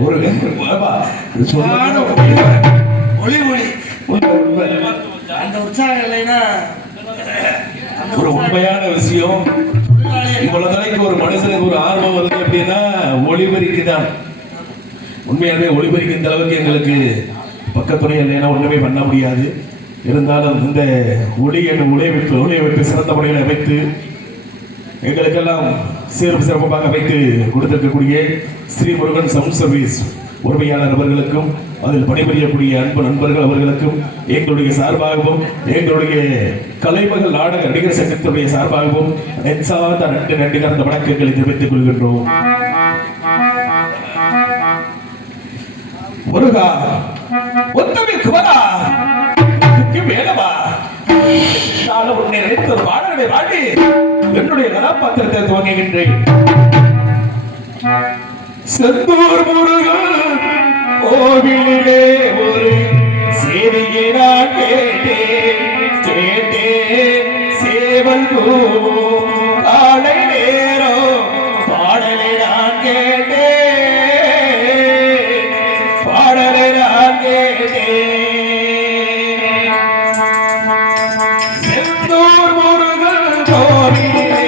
ஒரு ஒளி ஒளி அந்த உற்சாகம் இல்லைன்னா ஒரு உண்மையான விஷயம். இவ்வளவு நாளைக்கு ஒரு மனுஷனுக்கு ஒரு ஆர்வம் வருது அப்படின்னா ஒளிபரிக்கு தான். உண்மையாகவே ஒளிபரிக்கின்ற அளவுக்கு எங்களுக்கு பக்கத்துறை இல்லைன்னா ஒன்றுமே பண்ண முடியாது. இருந்தாலும் இந்த ஒளியை விட்டு சிறந்த முறையில் அமைத்து எங்களுக்கெல்லாம் சிறப்பாக வைத்து கொடுத்திருக்கக்கூடிய ஸ்ரீ முருகன் சவுண்ட் சர்வீஸ் உரிமையாளர் அவர்களுக்கும் அதில் பணிபுரியக்கூடிய அன்பு நண்பர்கள் அவர்களுக்கும் எங்களுடைய சார்பாகவும் எங்களுடைய கலைமகள் நாடக நடிகர் சங்கத்தினுடைய சார்பாகவும் நெஞ்சார்ந்த நன்றி கலந்த வணக்கங்களை தெரிவித்துக் கொள்கின்றோம். முருகா ஒத்தமை குமரா வேலவா உன்னை நினைத்து ஒரு பாடலை பாடி என்னுடைய கதாபாத்திரத்தை துவங்குகின்றேன். செந்தூர் முருகன் கோவிலே ஒரு செய்தியை நான் கேட்டேன் சேவல் காலை நேரம் பாடலை நான் கேட்டேன் செந்தூர் முருகன் கோவிலே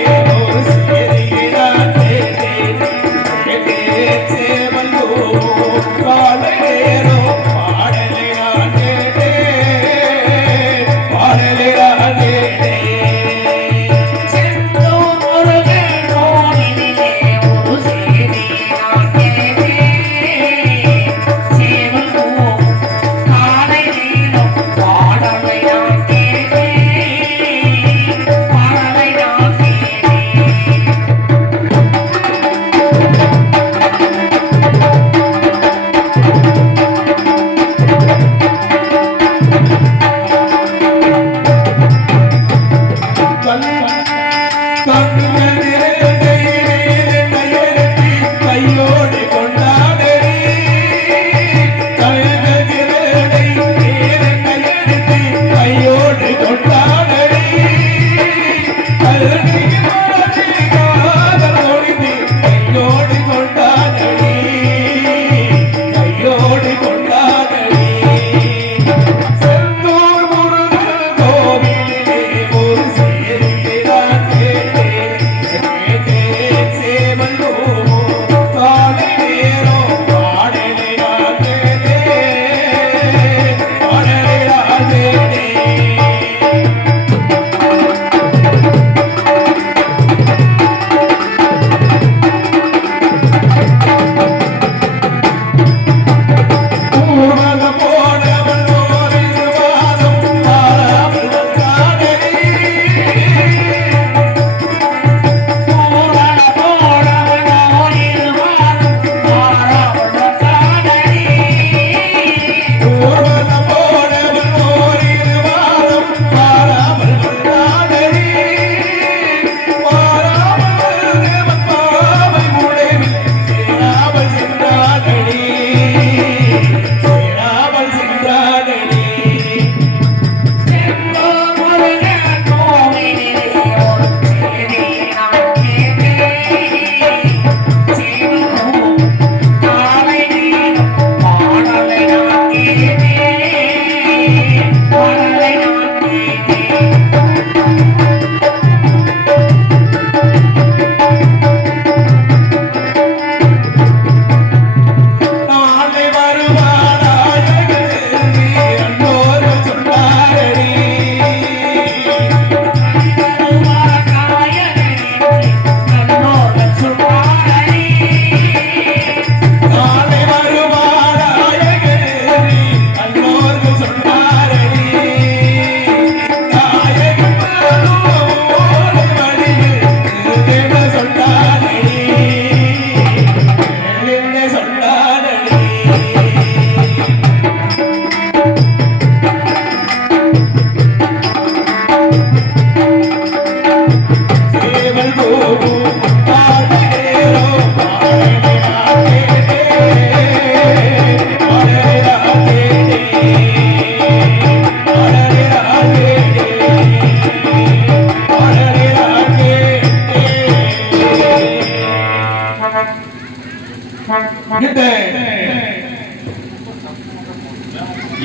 செந்தூர்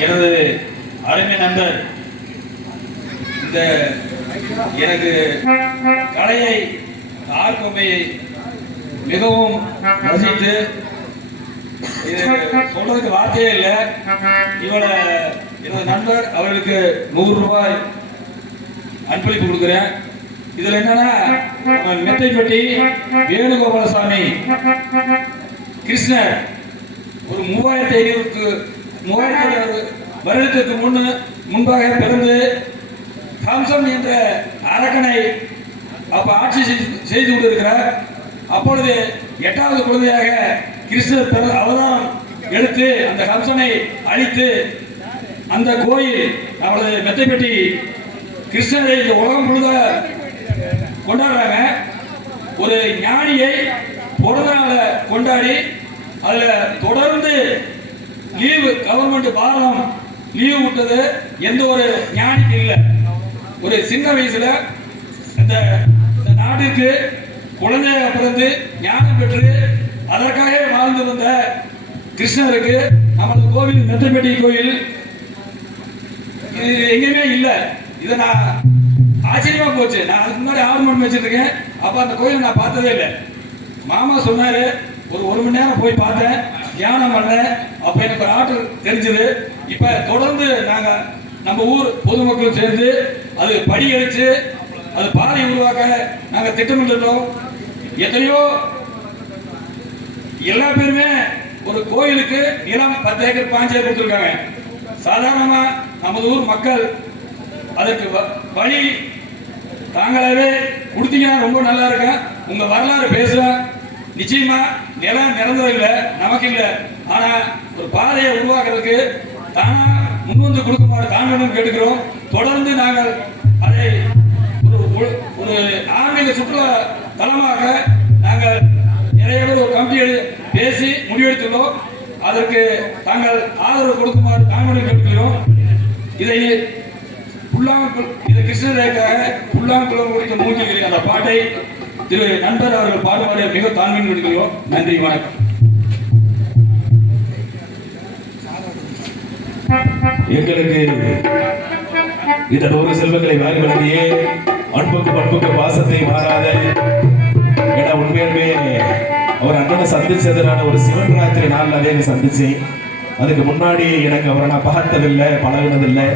எனது அருமை நண்பர் இந்த எனக்கு கலையை ஆர்வமையை மிகவும் ரசித்து இது சொல்றதுக்கு வார்த்தையே இல்லை. இவளை எனது நண்பர் அவர்களுக்கு 100 ரூபாய் அன்பளிப்பு கொடுக்குறேன். இதுல என்னன்னா மெத்தைப்பட்டி வேணுகோபாலசாமி கிருஷ்ணர் ஒரு 3500 வருடத்திற்கு முன்பாக பிறந்து கம்சன் என்ற அரக்கனை அப்ப ஆட்சி செய்து கொண்டிருக்கிறார். அப்பொழுது 8வது குழந்தையாக கிருஷ்ணர் அவதாரம் எடுத்து அந்த கம்சனை அழித்து அந்த கோயில் அவளது மெத்தைப்பட்டி கிருஷ்ணரை இந்த உலகம் முழுத கொண்டாடுறாங்க. ஒரு ஞானியை பிறந்த நாளை கொண்டாடி அதுல தொடர்ந்து லீவு கவர்மெண்ட் பாரதம் லீவு விட்டது எந்த ஒரு ஞானிக்கு இல்லை. ஒரு சின்ன வயசுல இந்த நாட்டுக்கு குழந்தையாக பிறந்து ஞானம் பெற்று அதற்காக வாழ்ந்து வந்த கிருஷ்ணருக்கு நமது கோவில் மெத்தைப்பட்டி கோயில் இது எங்கேயுமே இல்லை. இதை நான் ஆச்சரியமா போச்சு. நான் அதுக்கு முன்னாடி 6 மணி வச்சிருக்கேன். அப்ப அந்த கோயில் நான் பார்த்ததே இல்லை. மாமா சொன்னாரு, ஒரு மணி நேரம் போய் பார்த்தேன், தியானம் பண்ணேன். அப்ப எனக்கு ஒரு ஆற்றல் தெரிஞ்சது. இப்ப தொடர்ந்து நாங்க நம்ம ஊர் பொதுமக்கள் சேர்ந்து அது படி அடிச்சு அது பாதை உருவாக்க நாங்க திட்டமிட்டுட்டோம். எத்தனையோ எல்லா பேருமே ஒரு கோயிலுக்கு நிலம் 10 ஏக்கர் 5 ஏக்கர் கொடுத்துருக்காங்க. சாதாரணமா நமது ஊர் மக்கள் அதற்கு வழி தாங்களாவே கொடுத்தீங்கன்னா ரொம்ப நல்லா இருக்கும். உங்க வரலாறு பேசுவேன். நிச்சயமா நிலம் நிறந்தது இல்லை, நமக்கு இல்லை. ஆனா ஒரு பாதையை உருவாக்குறதுக்கு தானா முன்வந்து கொடுக்குமாறு தாங்களும் கேட்டுக்கிறோம். தொடர்ந்து நாங்கள் அதை ஒரு ஆன்மீக சுற்றுலா தலமாக நாங்கள் நிறைய பேர் ஒரு கமிட்டி பேசி முடிவெடுத்துள்ளோம். அதற்கு தாங்கள் ஆதரவு கொடுக்குமாறு தாங்களும் கேட்டுக்கிறோம். இதை கிருஷ்ணரேக்காக புல்லாங்குளம் குறித்த மூங்கில் அந்த பாட்டை திரு நண்பர் அவர்கள் பாடுபாடு மிக தாழ்மையில் விடுகிறோம். நன்றி, வணக்கம். எங்களுக்கு இந்த 100 செல்வங்களை வாரி வழங்கிய அன்புக்கு பாசத்தை மாறாத ஏன்னா உண்மையுமே அவர் அண்ணனை சந்திச்சதுனால ஒரு சிவன் ராத்திரி நாள் அதே சந்திச்சேன். அதுக்கு முன்னாடி எனக்கு அவரை நான் பார்த்ததில்லை, பழகினதில்லை.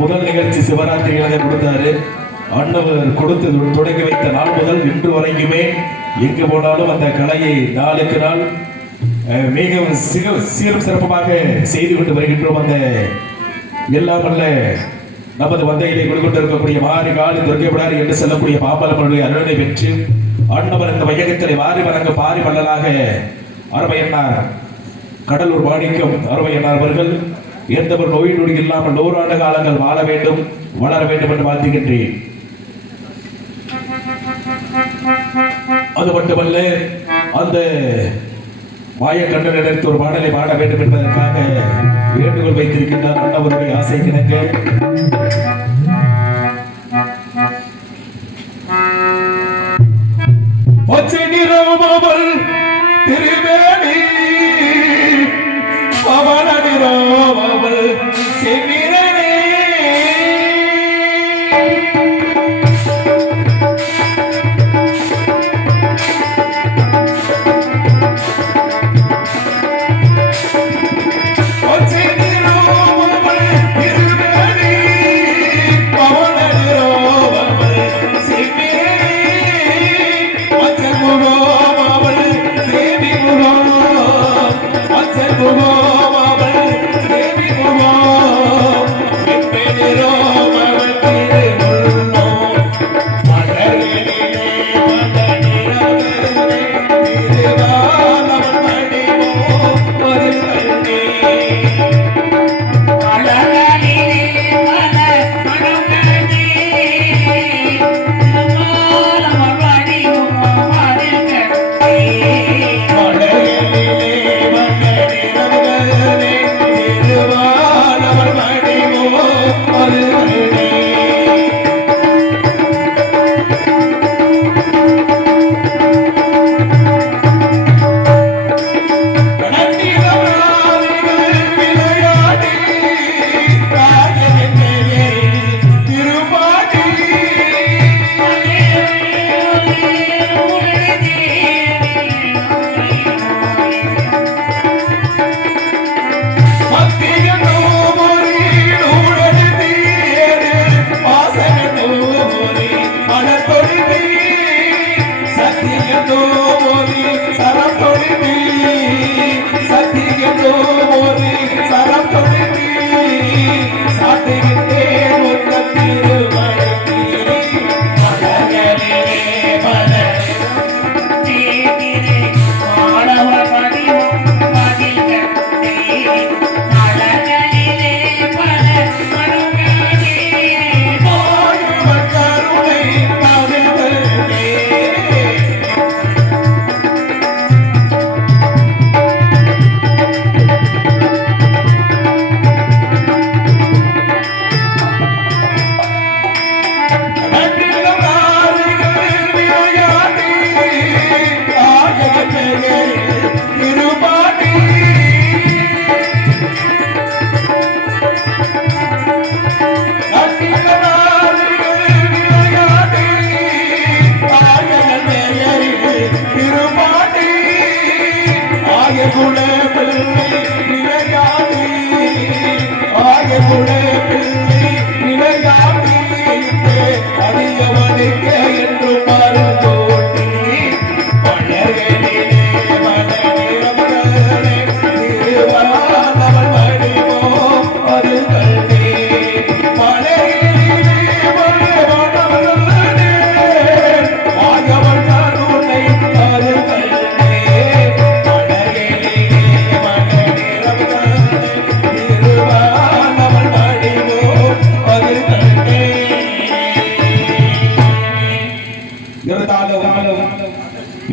முதல் நிகழ்ச்சி சிவராத்திரியில தான் கொடுத்தாரு. அண்ணவர் கொடுத்து தொடங்கி வைத்த நாள் முதல் இன்று வரைக்குமே எங்கு போனாலும் அந்த கலையை நாளுக்கு நாள் மிகவும் சீரும் சிறப்பமாக செய்து கொண்டு வருகின்றோம். அந்த எல்லாம் அல்ல நமது வந்தையிலே கொடுக்கொண்டிருக்கக்கூடிய மாறி காலி துர்க்கைப்படார் என்று சொல்லக்கூடிய பாம்பலமனுடைய அருளை பெற்று அண்ணவர் இந்த வையகத்திலே வாரி வழங்க பாரி வள்ளலாக அருமையன்னார் கடலூர் மாணிக்கம் அருமையன்னார் அவர்கள் எந்த ஒரு நோய் நொடி இல்லாமல் 100 ஆண்டு காலங்கள் வாழ வேண்டும், வளர வேண்டும் என்று வாழ்த்துகின்றேன். அது மட்டுமல்ல, அந்த மாயக்கண்ணன் எடுத்து ஒரு பாடலை பாட வேண்டும் என்பதற்காக வேண்டுகோள் வைத்திருக்கின்றார். அண்ணவருடைய ஆசை கிணங்க திருவேணி அவனடிரோவல் செவிரனே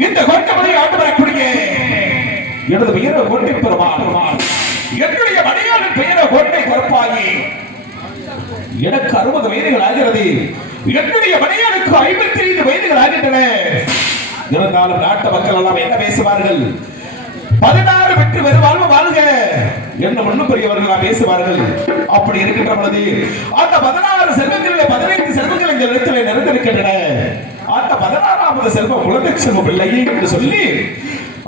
இந்த கோட்டமலை ஆண்டு வரக்கூடிய எனது பெயர கோட்டை பெருமாள், என்னுடைய மணியான பெயர கோட்டை கருப்பாயி. எனக்கு 60 வயதுகள் ஆகிறது. என்னுடைய மணியானுக்கு 55 வயதுகள் ஆகின்றன. இருந்தாலும் நாட்டு மக்கள் எல்லாம் என்ன பேசுவார்கள்? 16 வெற்றி பெருவாழ்வு வாழ்க என்ன முன்னும் பெரியவர்கள் பேசுவார்கள். அப்படி இருக்கின்ற பொழுது அந்த 16 செல்வங்களிலே 15 செல்வங்கள் எங்கள் இடத்திலே நிறைந்திருக்கின்றன. அந்த 16வது செல்வம் குழந்தை செல்வம் இல்லையே என்று சொல்லி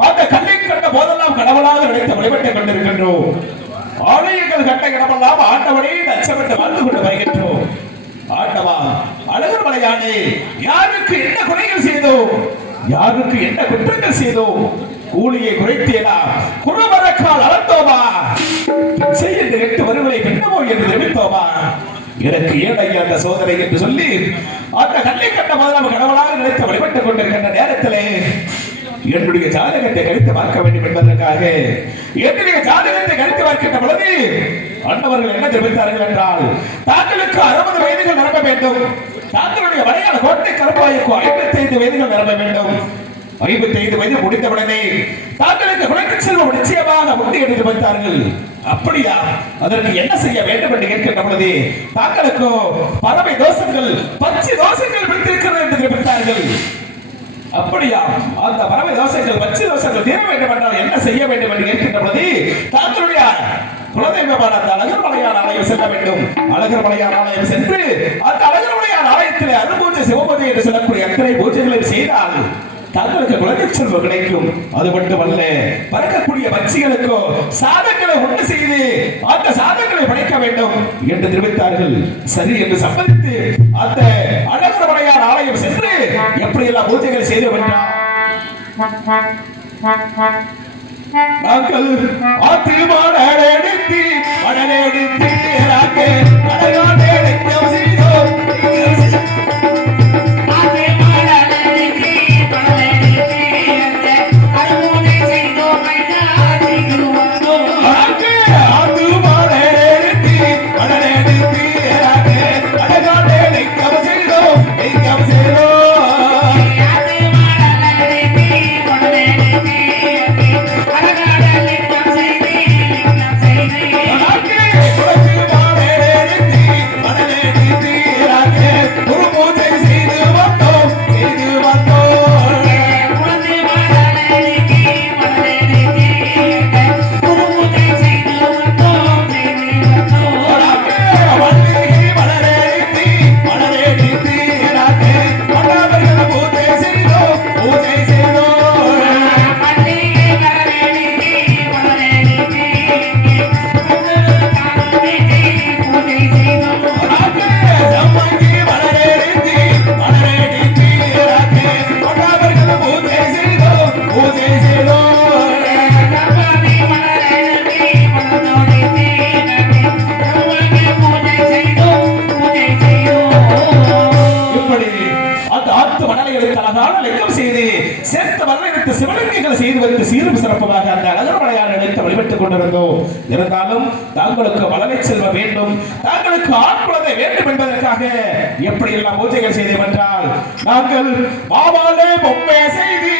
அந்த கல்லை கண்ட போதெல்லாம் கடவுளாக நினைத்து வழிபட்டுக் கொண்டிருக்கின்றோம். ஆலயங்கள் கண்ட இடமெல்லாம் ஆண்டவனே அச்சமிட்டு வாழ்ந்து கொண்டு வருகின்றோம். ஆண்டவா, அழகர் மலையானே, யாருக்கு என்ன குறைகள் செய்தோம், யாருக்கு என்ன குற்றங்கள் செய்தோம்? கூலியை குறைத்தேனா, குருமரக்கால் அளந்தோமா, பிச்சை என்று 8 வருவலை பெண்ணமோ என்று தெரிவித்தோமா? எனக்கு ஏழைய அந்த சோதனை என்று சொல்லி அந்த கல்லை கண்ட போதெல்லாம் கடவுளாக நினைத்து வழிபட்டுக் கொண்டிருக்கின்ற நேரத்திலே என்னுடைய ஜாதகத்தை கழித்து பார்க்க வேண்டும் என்பதற்காக என்னுடைய ஜாதகத்தை கழித்து பார்க்கின்ற பொழுது அண்ணவர்கள் என்ன தெரிவித்தார்கள் என்றால், தாங்களுக்கு 60 வயதுகள் நிரம்ப வேண்டும், தாங்களுடைய மலையாள கோட்டை கருப்பாய்க்கு 55 வயதுகள் நிரம்ப வேண்டும். 55 வயது முடித்தவுடனே தாங்களுக்கு குழந்தை செல்வம் நிச்சயமாக முட்டி எடுத்து வைத்தார்கள். அப்படியா, அதற்கு என்ன செய்ய வேண்டும் என்று கேட்கின்ற பொழுது தாங்களுக்கு பறவை தோஷங்கள் 10 தோஷங்கள் விடுத்திருக்கிறது என்று தெரிவித்தார்கள். அப்படியா, அந்த பறவை தோஷங்கள் 10 தோஷங்கள் தீர வேண்டும் என்றால் என்ன செய்ய வேண்டும் என்று கேட்கின்ற பொழுது தாங்களுடைய குலதெய்வமான அந்த அழகர் மலையான் ஆலயம் செல்ல வேண்டும். அழகர் மலையான் ஆலயம் சென்று அந்த அழகர் மலையான் ஆலயத்திலே அரும்பூஜை சிவபூஜை என்று சொல்லக்கூடிய அத்தனை பூஜைகளை செய்தால் தங்களுக்கு குழந்தை செல்வம் கிடைக்கும். அது மட்டுமல்ல, பறக்கக்கூடிய பட்சிகளுக்கோ சாதங்களை உண்டு செய்து அந்த சாதங்களை படைக்க வேண்டும் என்று தெரிவித்தார்கள். சரி என்று சம்மதித்து அந்த அழகர் மலையான் ஆலயம் சென்று எப்படி எல்லாம் பூஜைகள் செய்து வந்தார். நாங்கள் ஆத்திரமானடித்து மடலெடுத்து அழகான செய்தோம். இருந்தாலும் தாங்களுக்கு மலரை செல்வ வேண்டும், தாங்களுக்கு ஆண் குழந்தை வேண்டும் என்பதற்காக எப்படி எல்லாம் பூஜைகள் செய்தோம் என்றால், நாங்கள் மாவாலே பொம்மை செய்து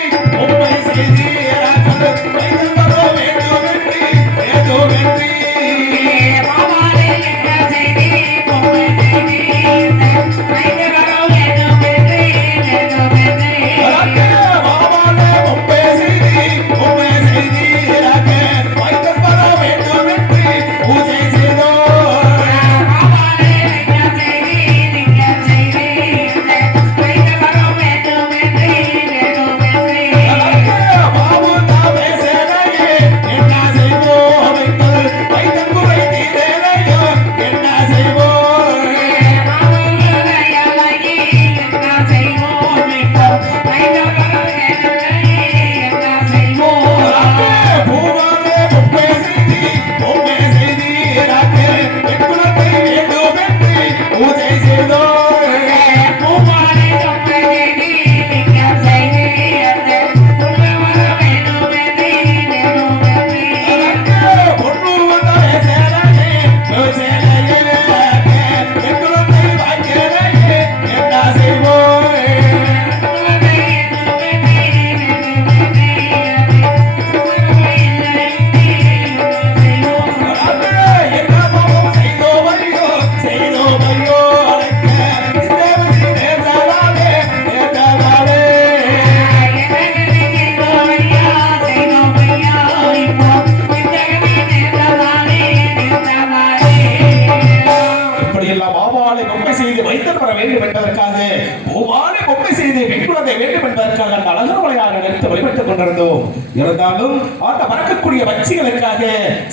வழிபட்டுக் கொண்டிருந்தோம். இருந்தாலும் அந்த பறக்கக்கூடிய பட்சிகளுக்காக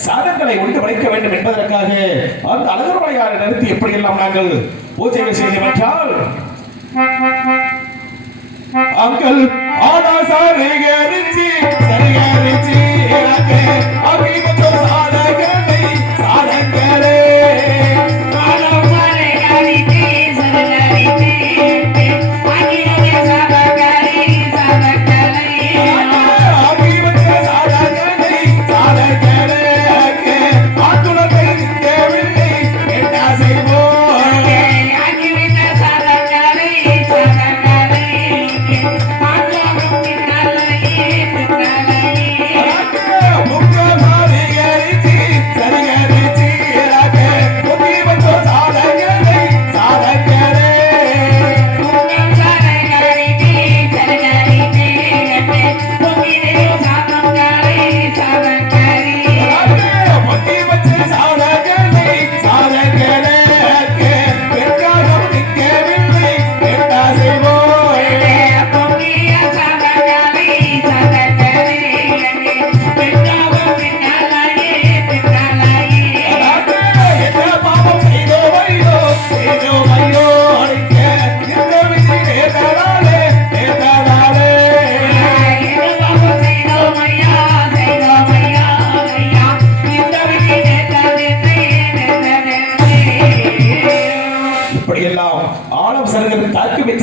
சாதங்களை ஒன்று வைக்க வேண்டும் என்பதற்காக அந்த அழகர்மலையாரை நிறுத்தி எப்படியெல்லாம் நாங்கள் பூஜைகள் செய்தோம் என்றால் அங்கள் ஆனா சரிகரிச்சி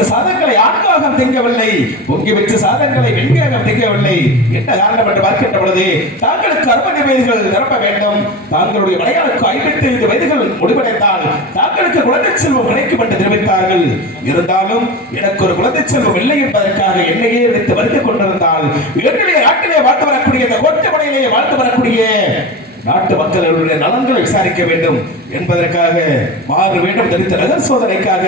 சாதகரை பொங்கி வச்ச சாதங்களை வெண்கிரகம் திங்கவில்லை. என்ன காரணம் என்று பார்க்கின்ற பொழுது தாங்களுக்கு 60 வயதுகள் நிரப்ப வேண்டும். தாங்களுடைய மனையாளுக்கு 55 வயதுகள் முடிவடைந்தால் தாங்களுக்கு குழந்தை செல்வம் கிடைக்கும் என்று தெரிவித்தார்கள். இருந்தாலும் எனக்கு ஒரு குழந்தை செல்வம் இல்லை என்பதற்காக என்னையே எடுத்து வருத்திக் கொண்டிருந்தால் என்னுடைய நாட்டிலே வாழ்ந்து வரக்கூடிய இந்த கோட்டமலையிலே வாழ்ந்து வரக்கூடிய நாட்டு மக்களுடைய நலன்களை விசாரிக்க வேண்டும் என்பதற்காக மாறு வேண்டும் தரித்த நகர் சோதனைக்காக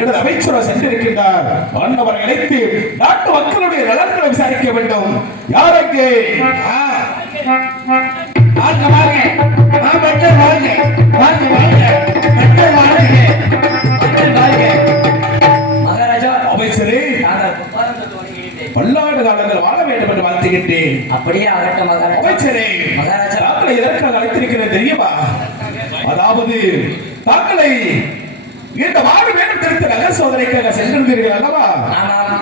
எனது அமைச்சர் சென்றிருக்கின்றார். அன்னவரை அழைத்து நாட்டு மக்களுடைய நலன்களை விசாரிக்க வேண்டும். யாருக்கு மகாராஜா அமைச்சரே பல்லாண்டு காலங்கள் வாழ வேண்டும் என்று வாழ்த்துகின்றேன். அப்படியே ஆகட்டும் மகாராஜா. அமைச்சரே மகாராஜா தாக்களை எதற்காக அழைத்திருக்கிறது தெரியுமா? அதாவது தாக்களை இந்த வாழ வேண்டும் தெரிந்த நகர் சோதனைக்காக சென்றிருந்தீர்கள் அல்லவா?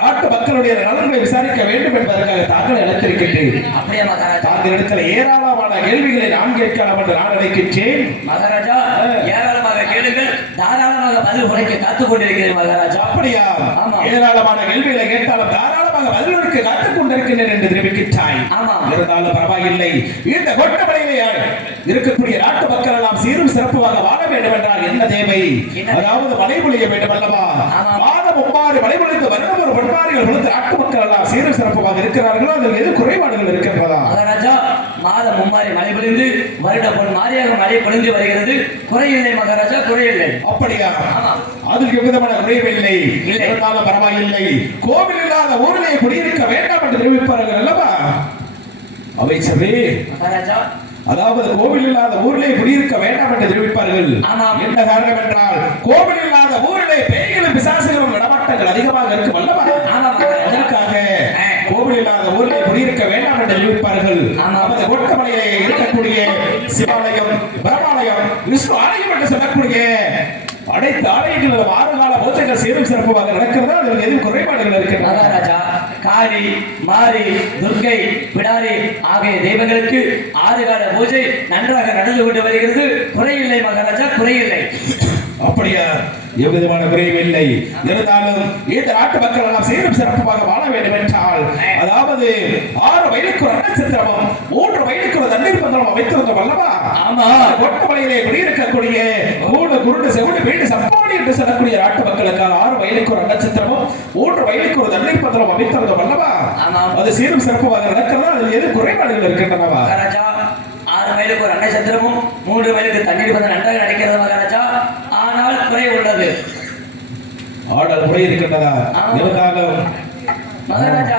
நாட்டு மக்களுடைய நலன்களை விசாரிக்க வேண்டும் என்பதற்காக தாக்களை அழைத்திருக்கின்றேன். அப்படியே மகாராஜா. தாங்களிடத்தில் ஏராளமான கேள்விகளை நான் கேட்கலாம் என்று நான் நினைக்கின்றேன். மகாராஜா ஏராளமாக கேளுங்கள், தாராளமாக பதில் உரைக்க காத்துக் கொண்டிருக்கிறேன் மகாராஜா. அப்படியா? ஏராளமான கேள்விகளை கேட்டாலும் தாராளமாக பதிலுக்கு காத்துக் கொண்டிருக்கிறேன் என்று தெரிவிக்கின்றாய். இருந்தாலும் பரவாயில்லை. இந்த கோட்டமலையிலே இருக்கக்கூடிய நாட்டு மக்கள் எல்லாம் சீரும் சிறப்புமாக வாழ வேண்டும் என்றால் என்ன தேவை? அதாவது மழை பொழிய வேண்டும் அல்லவா? மாதம் 3 மழை பொழிந்து வருடம் ஒரு பொன்னாரிகள் பொழுது நாட்டு மக்கள் எல்லாம் சீரும் சிறப்புமாக இருக்கிறார்களோ அதில் எது குறைபாடுகள் இருக்கின்றதா? மகாராஜா மாதம் 3 மழை பொழிந்து வருடம் பொன் மாரியாக மழை பொழிந்து வருகிறது. குறையில்லை மகாராஜா, குறையில்லை. அப்படியா? அதில் எவ்விதமான குறைவில்லை. இருந்தாலும் பரவாயில்லை. கோவில் இல்லாத ஊரிலே குடியிருக்க வேண்டாம் என்று தெரிவிப்பார்கள் அல்லவா? அமைச்சரே மகாராஜா அதாவது கோவில் இல்லாத ஊரிலே குடியிருக்க வேண்டாம் என்று தெரிவிப்பார்கள். என்ன காரணம் என்றால் கோவில் இல்லாத ஊரிலே பேய்களும் பிசாசுகளும் நடமாட்டங்கள் அதிகமாக இருக்கும் அல்லவா? அதற்காக கோவில் இல்லாத ஊரிலே குடியிருக்க வேண்டாம் என்று தெரிவிப்பார்கள். நமது கோட்டமலையிலே இருக்கக்கூடிய சிவாலயம், பிரமாலயம், விஷ்ணு ஆலயம் என்று சொல்லக்கூடிய அனைத்து ஆலயங்களிலும் 6 கால பூஜைகள் சீரும் சிறப்புமாக நடக்கிறதா? அதில் எதுவும் குறைபாடுகள் இருக்கின்றன? மகாராஜா காளி, மாரி, துர்க்கை, பிடாரி ஆகிய தெய்வங்களுக்கு 6 கால பூஜை நன்றாக நடந்து கொண்டு வருகிறது. குறையில்லை மகாராஜா, குறையில்லை. அப்படியா? எவ்விதமான குறையும் இல்லை. இருந்தாலும் இந்த நாட்டு மக்கள் எல்லாம் சீரும் சிறப்பாக வாழ வேண்டும் என்றால் அதாவது 6 வயலுக்கு ஒரு நட்சத்திரமும் 3 வயலுக்கு ஒரு தண்ணீர் பந்தலும் அமைத்திருந்தோம் அல்லவா? கோட்டமலையிலே குடியிருக்கக்கூடிய கூடு குருடு செவிடு வீடு சப்பாடி என்று சொல்லக்கூடிய நாட்டு மக்களுக்காக 6 வயலுக்கு ஒரு நட்சத்திரமும் 3 வயலுக்கு ஒரு தண்ணீர் பந்தலும் அமைத்திருந்தோம் அல்லவா? அது சீரும் சிறப்பாக நடக்கிறதா? அதில் எது குறைபாடுகள் இருக்கின்றனவா? 6 மைலுக்கு ஒரு நட்சத்திரமும் 3 மைலுக்கு தண்ணீர் பந்தல் நன்றாக நடக்கிறது மகாராஜா. ஆனால் குறை உள்ளது. ஆடல் குறை இருக்கின்றதா? இருந்தாலும் மகாராஜா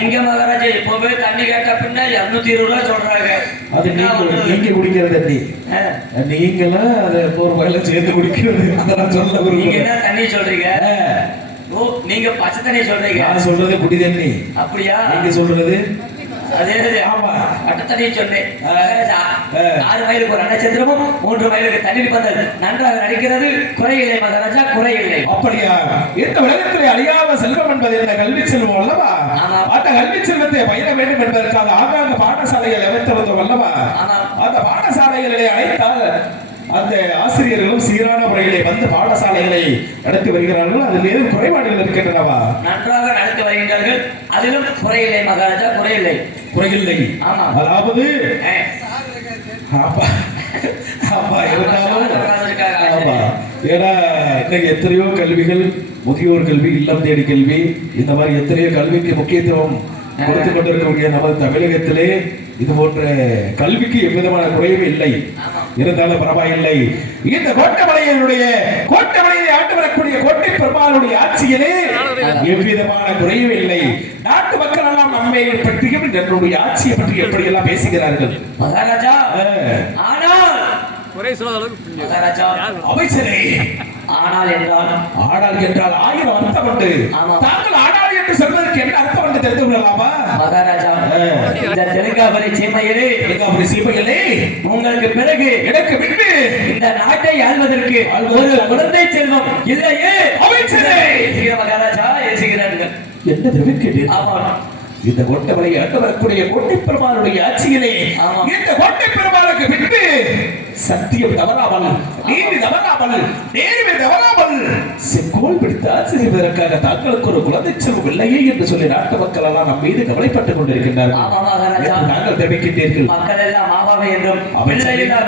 எங்க மகாராஜா இப்பவே தண்ணி கேட்ட பின்ன 220 ரூபாய் சொல்றாங்க. அது நீங்க குடிக்கிற தண்ணி. நீங்களும் அதை 1 ரூபாயில சேர்த்து குடிக்கிறது. அதை நான் சொல்ல நீங்க என்ன தண்ணி சொல்றீங்க? ஓ நீங்க பச்சை தண்ணி சொல்றீங்க. நான் சொல்றது குடி தண்ணி. அப்படியா? நீங்க சொல்றது அதே ஆமா பச்சை தண்ணி சொன்னேன். 6 மைலுக்கு ஒரு நட்சத்திரமும் 3 மைலுக்கு தண்ணீர் பந்தல் நன்றாக நடிக்கிறது. குறையில்லை மகாராஜா, குறையில்லை. அப்படியா? இந்த உலகத்திலே அழியாத செல்வம் என்பது என்ன? கல்வி செல்வம் அல்லவா? அந்த கல்வி செல்வத்தை பயிர வேண்டும் என்பதற்காக ஆங்காங்க பாடசாலைகள் அமைத்து வந்தோம் அல்லவா? அந்த பாடசாலைகளை அழைத்தால் அந்த ஆசிரியர்களும் சீரான முறையிலே வந்து பாடசாலைகளை நடத்தி வருகிறார்கள். அதில் ஏதும் குறைபாடுகள் இருக்கின்றனவா? நன்றாக நடத்தி வருகின்றார்கள். அதிலும் குறையில்லை மகாராஜா, குறையில்லை. குறையில்லை. அதாவது ஏன்னா இன்னைக்கு எத்தனையோ கல்விகள், முதியோர் கல்வி, இல்லம் தேடி கல்வி, இந்த மாதிரி எத்தனையோ கல்விக்கு முக்கியத்துவம் கொடுத்து கொண்டிருக்கக்கூடிய நமது தமிழகத்திலே இது போன்ற கல்விக்கு எவ்விதமான குறையும் இல்லை. இருந்தாலும் பரவாயில்லை. இந்த கோட்டமலையை ஆண்டு வரக்கூடிய கோட்டை பெருமாளுடைய ஆட்சியிலே எவ்விதமான குறையும் இல்லை. நாட்டு மக்கள் எல்லாம் நம்மை பற்றியும் என்னுடைய ஆட்சியை பற்றி எப்படி எல்லாம் பேசுகிறார்கள் மகாராஜா. ஆனால் அமைச்சரே, ஆனால் என்றால் ஆயிரம் அர்த்தம் உண்டு. தாங்கள் ஆனால் என்று சொல்வதற்கு என்ன அர்த்தம் என்று தெரிந்து கொள்ளலாமா மகாராஜா? இந்த தெலுங்காபுரி சீமையிலே உங்களுக்கு பிறகு எனக்கு விட்டு இந்த நாட்டை ஆள்வதற்கு ஒரு குழந்தை செல்வம் இல்லையே அமைச்சரே. மகாராஜா ஏசுகிறார்கள். என்ன தெரிவிக்கிறீர்கள்? ஆமா, இந்த கோட்டமலையை ஆண்டு வரக்கூடிய கோட்டை பெருமாளுடைய ஆட்சியிலே இந்த கோட்டை பெருமாளுக்கு விட்டு சத்தியம் தவறாமல், நீதி தவறாமல், நேர்மை தவறாமல் செங்கோல் பிடித்து ஆட்சி செய்வதற்காக தாங்களுக்கு ஒரு குழந்தை செல்வம் இல்லையே என்று சொல்லி நாட்டு மக்கள் எல்லாம் நம் மீது கவலைப்பட்டுக் கொண்டிருக்கின்றார்கள். நாங்கள் தெரிவிக்கின்றீர்கள். மக்கள் எல்லாம் மாமாவை என்றும்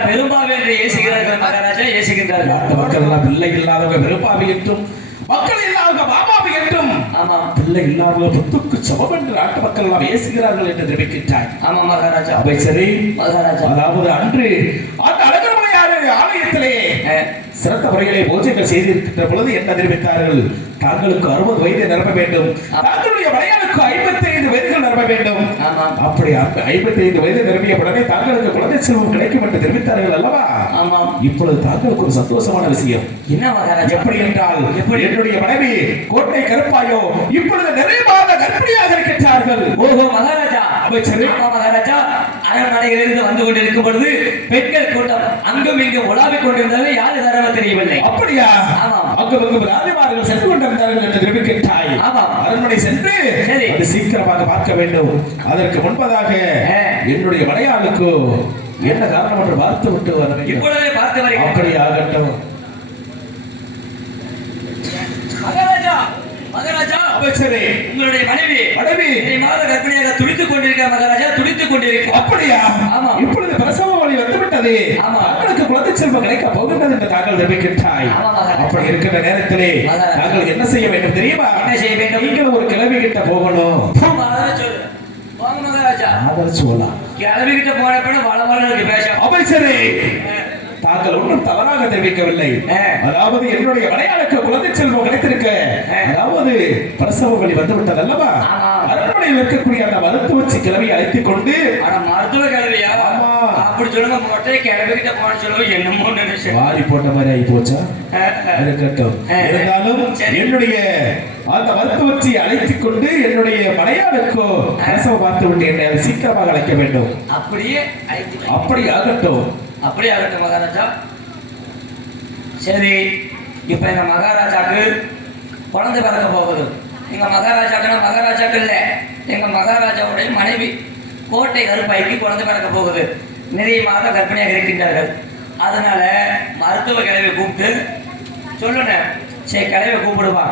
பெரும்பாவை என்று ஏசுகிறார்கள் மகாராஜா, ஏசுகின்றார்கள். நாட்டு மக்கள் எல்லாம் பிள்ளை இல்லாதவங்க பெரும்பாவை என்றும், மக்கள் இல்லாத மாமாவை என்றும், பிள்ளை இல்லாத புத்துக்கு சமம் என்று நாட்டு மக்கள் எல்லாம் ஏசுகிறார்கள் என்று தெரிவிக்கின்றார். ஆமா மகாராஜா. அமைச்சரே மகாராஜா, அதாவது அன்று அந்த அழகர்மலையார் ஆலயத்திலே சிறந்த முறையிலே பூஜைகள் செய்திருக்கின்ற பொழுது என்ன தெரிவித்தார்கள்? தாங்களுக்கு 60 வயது நிரப்ப வேண்டும், தாங்களுடைய மலையாளுக்கு 55 வயதுகள் நிரப்ப வேண்டும். அப்படி 55 வயது நிரம்பிய உடனே தாங்களுக்கு குழந்தை செல்வம் கிடைக்கும் என்று தெரிவித்தார்கள் அல்லவா? இப்பொழுது தாங்களுக்கு ஒரு சந்தோஷமான விஷயம் என்ன மகாராஜா? எப்படி என்றால், என்னுடைய மனைவி கோட்டை கருப்பாயோ இப்பொழுது நிறைய மாத கர்ப்பிணியாக இருக்கின்றார்கள். ஓஹோ மகாராஜா. அமைச்சரே, மகாராஜா, அரண்மனையிலிருந்து வந்து கொண்டிருக்கும் பொழுது பெண்கள் கூட்டம் அங்கும் இங்கும் உலாவிக் கொண்டிருந்தது. யாரு தரவ தெரியவில்லை. அப்படியா? அங்கும் ராஜமார்கள் சென்று கொண்டிருந்தார்கள் என்று தெரிவிக்கின்றாய். அரண்மனை சென்று அது சீக்கிரமாக பார்க்க வேண்டும். அதற்கு முன்பதாக என்னுடைய மலையாளுக்கு என்ன காரணம் என்று பார்த்து விட்டு வர வேண்டும். இப்பொழுதே பார்த்து வருகிறேன். அப்படி ஆகட்டும் மகாராஜா. மகாராஜா, அமைச்சரே, உங்களுடைய மனைவி மாத கர்ப்பிணியாக துடித்துக் கொண்டிருக்க மகாராஜா, துடித்துக் கொண்டிருக்க. அப்படியா? இப்பொழுது பிரசவ வலி வந்துவிட்டது. தாங்களுக்கு குழந்தை செல்வம் கிடைக்க போகின்றது என்று தாங்கள் தெரிவிக்கின்றாய். அப்படி இருக்கின்ற நேரத்திலே தாங்கள் என்ன செய்ய வேண்டும் தெரியுமா? என்ன செய்ய வேண்டும்? நீங்கள் ஒரு கிழவி கிட்ட போகணும். மகாராஜா, சொல்லலாம். கிழவி கிட்ட போன பின்ன வளவள பேச. அமைச்சரே, தாங்கள் ஒன்றும் தவறாக தெரிவிக்கவில்லை. அதாவது என்னுடைய மலையாளுக்கு குழந்தை செல்வம் கிடைத்திருக்க, அதாவது பிரசவ வலி வந்து விட்டது அல்லவா? அரண்மனையில் இருக்கக்கூடிய அந்த மருத்துவச்சி கிழவி அழைத்துக் கொண்டு, மருத்துவ கிழவியா? அப்படி சொல்லுங்க. மொட்டை கிழவிகிட்ட போன சொல்லுங்க. என்னமோ நினைச்சேன். வாரி போட்ட மாதிரி ஆகி போச்சா? இருக்கட்டும். இருந்தாலும் என்னுடைய அந்த மருத்துவச்சி அழைத்துக் கொண்டு என்னுடைய மலையாளுக்கு பிரசவம் பார்த்து விட்டு என்னை அதை சீக்கிரமாக அழைக்க வேண்டும். அப்படியே அப்படி ஆகட்டும். அப்படியே ஆகட்டும் மகாராஜா. சரி, இப்ப எங்க மகாராஜாக்கு குழந்தை பிறக்க போகுது. எங்க மகாராஜாக்கு இல்ல, எங்க மகாராஜாவுடைய மனைவி கோட்டை கருப்பாய்க்கு குழந்தை பிறக்க போகுது. நிறைய மாதம் கர்ப்பிணியாக இருக்கின்றார்கள். அதனால மருத்துவ கிழவை கூப்பிட்டு சொல்லணும். சரி, கிழவை கூப்பிடுவா.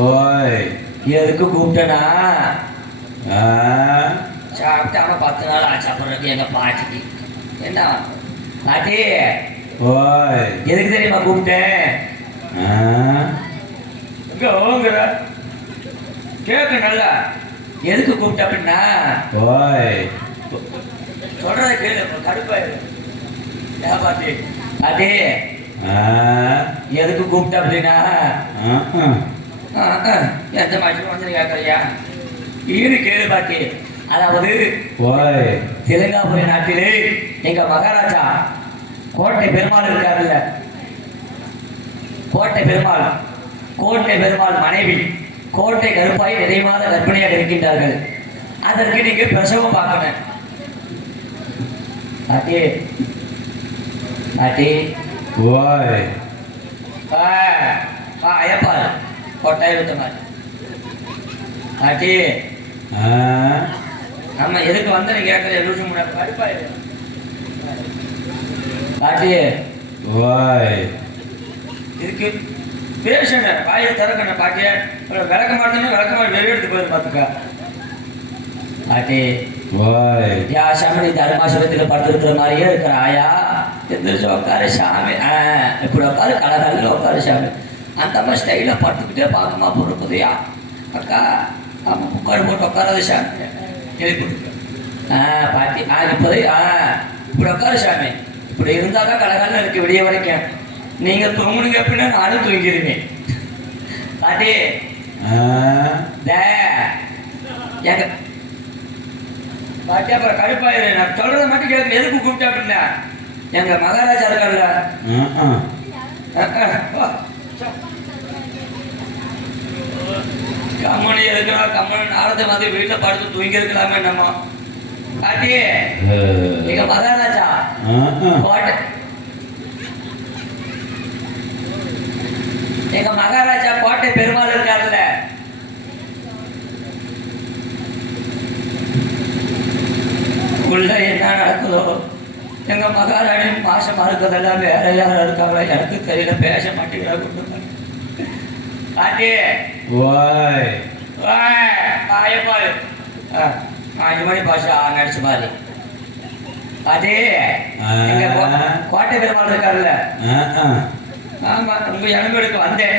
ஓய் எதுக்கு கூப்பிட்டேனா ஆ சாப்பிட்டு அவன் 10 நாள் ஆச்சு அப்புறம் எங்க பாட்டிக்கு என்ன பாட்டி ஓய் எதுக்கு தெரியுமா கூப்பிட்டேன் ஆ இங்க ஓங்குற கேட்க நல்லா எதுக்கு கூப்பிட்ட அப்படின்னா ஓய் சொல்றத கேளு கடுப்பாயிரு ஏன் பாட்டி பாட்டி ஆ எதுக்கு கூப்பிட்ட அப்படின்னா ஆ எந்த மாதிரி வந்து கேட்கறியா ஈடு கேளு பாட்டி அதாவது ஓய் தெலுங்காபுரி நாட்டிலே எங்க மகாராஜா கோட்டை பெருமாள் இருக்காருல்ல கோட்டை பெருமாள் மனைவி கோட்டை கருப்பாய் நிறைவாத கர்ப்பிணியாக இருக்கின்றார்கள் அதற்கு நீங்க பிரசவம் பார்க்கணும் பாட்டி பாட்டி ஓய் ஐயப்பால் கொட்டாய் விட்ட மாதிரி பாட்டி ஆ நம்ம எதுக்கு வந்து நீ கேட்கற எழுதி முன்னாடி கடுப்பாயிரு பாட்டி ஓய் இதுக்கு பேஷண்ட் வாயை திறக்கணும் பாட்டிய விளக்க மாட்டேன்னு விளக்க மாட்டேன் வெளியே எடுத்து போயிரு பார்த்துக்கா பாட்டி ஓய் யா சாமி தர்மாசிரத்தில் படுத்திருக்கிற மாதிரியே இருக்கிற ஆயா எந்திரிச்சு உட்காரு சாமி இப்படி உட்காரு கலகல்ல உட்காரு சாமி அந்த மாதிரி ஸ்டைலில் படுத்துக்கிட்டே பார்க்கமா போடுறதுயா அக்கா ஆமாம் உட்காரு போட்டு உட்காராது சாமி எழுப்பி பாட்டி இப்போது இப்படி உட்காரு சாமி இப்படி இருந்தால் தான் கலகல்ல இருக்கு விடிய வரைக்கும் நீங்கள் தூங்குனீங்க அப்படின்னா நானும் தூங்கிடுவேன் பாட்டி எங்க பாட்டி அப்புறம் கடுப்பாயிரு நான் சொல்றத மட்டும் கேட்க எதுக்கு கூப்பிட்டா அப்படின்னா எங்க மகாராஜா இருக்கார்ல கம்மனி இருக்கலாம் கம்மனி நாளத்தை மாதிரி வீட்டில் படுத்து தூங்கி இருக்கலாமே நம்ம பாட்டி எங்க மகாராஜா கோட்டை எங்க மகாராஜா கோட்டை பெருமாள் இருக்காருல்ல உள்ள என்ன நடக்குதோ எங்க மகாராணி மாசமா இருக்கிறதெல்லாம் வேற யாரும் இருக்காங்களா எனக்கு தெரியல பேச மாட்டேங்கிறாங்க பாட்டி ஓய் பாயப்பாரு 5 மணி பாஷா நடிச்சு மாதிரி பாட்டி எங்க கோட்டை பெருமாள் இருக்காருல்ல ஆமா உங்க இளம்பெடுக்க வந்தேன்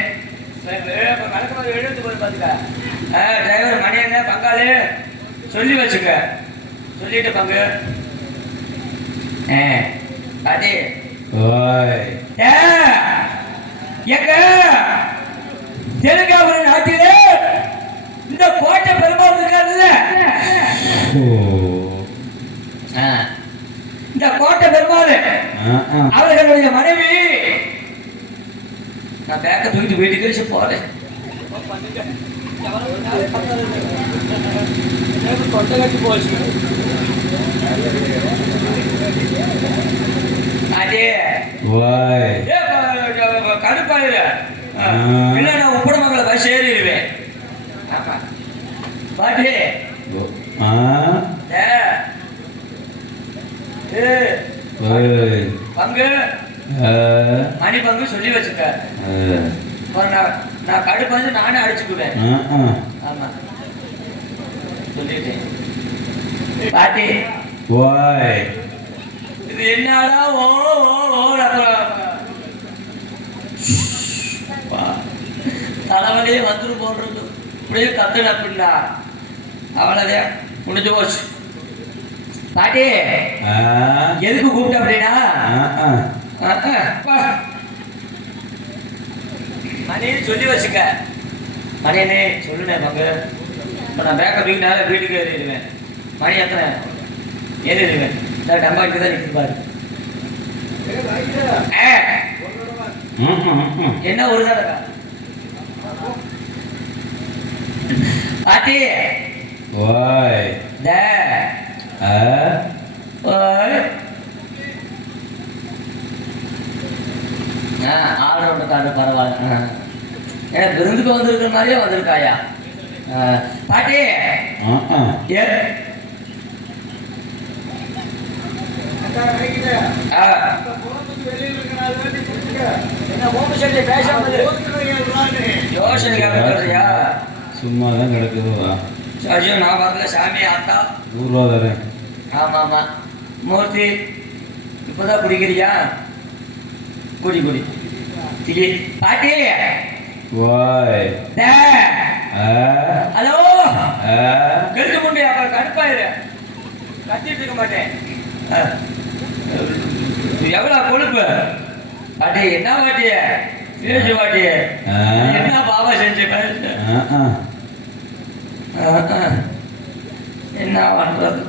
எடுத்து போய் பாத்துக்க டிரைவர் மணி என்ன பங்காளி சொல்லி வச்சுக்க சொல்லிட்டு பங்கு பாட்டி ஓய் எங்க தெலுங்காபுரி நாட்டிலே இந்த கோட்டை பெருமாள் இருக்காருல்ல இந்த கோட்டை பெருமாள் அவர்களுடைய மனைவி நான் பேக்க தூக்கிட்டு வீட்டுக்கு வச்சு போறேன் தொட்டை கட்டி போச்சு அதே கடுப்பாயிரு இல்ல நான் உப்பட மக்களை பஸ் ஏறிடுவேன் பாட்டி பங்கு மணி பங்கு சொல்லி வச்சுக்க நான் கடுப்பு வந்து நானே அடிச்சுக்குவேன் ஆமா சொல்லிட்டேன் பாட்டி ஓய் இது என்னடா ஓ தலைவலியே வந்துட்டு போடுறது இப்படியே கத்துன அப்படின்னா அவ்வளவே முடிஞ்சு போச்சு பாட்டி எதுக்கு கூப்பிட்ட அப்படின்னா மணியை சொல்லி வச்சுக்க மணியனே சொல்லுனே மங்க இப்போ நான் பேக்கப் வீட்டுனால வீட்டுக்கு ஏறிடுவேன் மணி எத்தனை ஏறிடுவேன் இந்த டம்பாக்கு தான் நிற்குது பாரு என்ன ஒரு தடவை பாட்டி ஓய் ஆர்டர் கார்டு பரவாயில்ல ஏன்னா விருந்துக்கு வந்திருக்கிற மாதிரியே வந்திருக்காயா பாட்டி என்ன பேசாம யோசனை கேட்கறியா? சும்மா தான் கிடக்குதுவா. ஐயோ நான் வரல சாமி ஆத்தா. 100 ரூபா தரேன். ஆமா ஆமா மூர்த்தி இப்பதான் குடிக்கிறியா? குடி குடி திகி பாட்டி. வாய். ஹலோ கெடுத்து கொண்டு அப்புறம் கடுப்பாயிரு. கத்திட்டு இருக்க மாட்டேன். எவ்வளோ கொழுப்பு பாட்டி? என்ன பாட்டி? பேசு பாட்டி. என்ன பாவம் செஞ்சு என்ன பண்றது?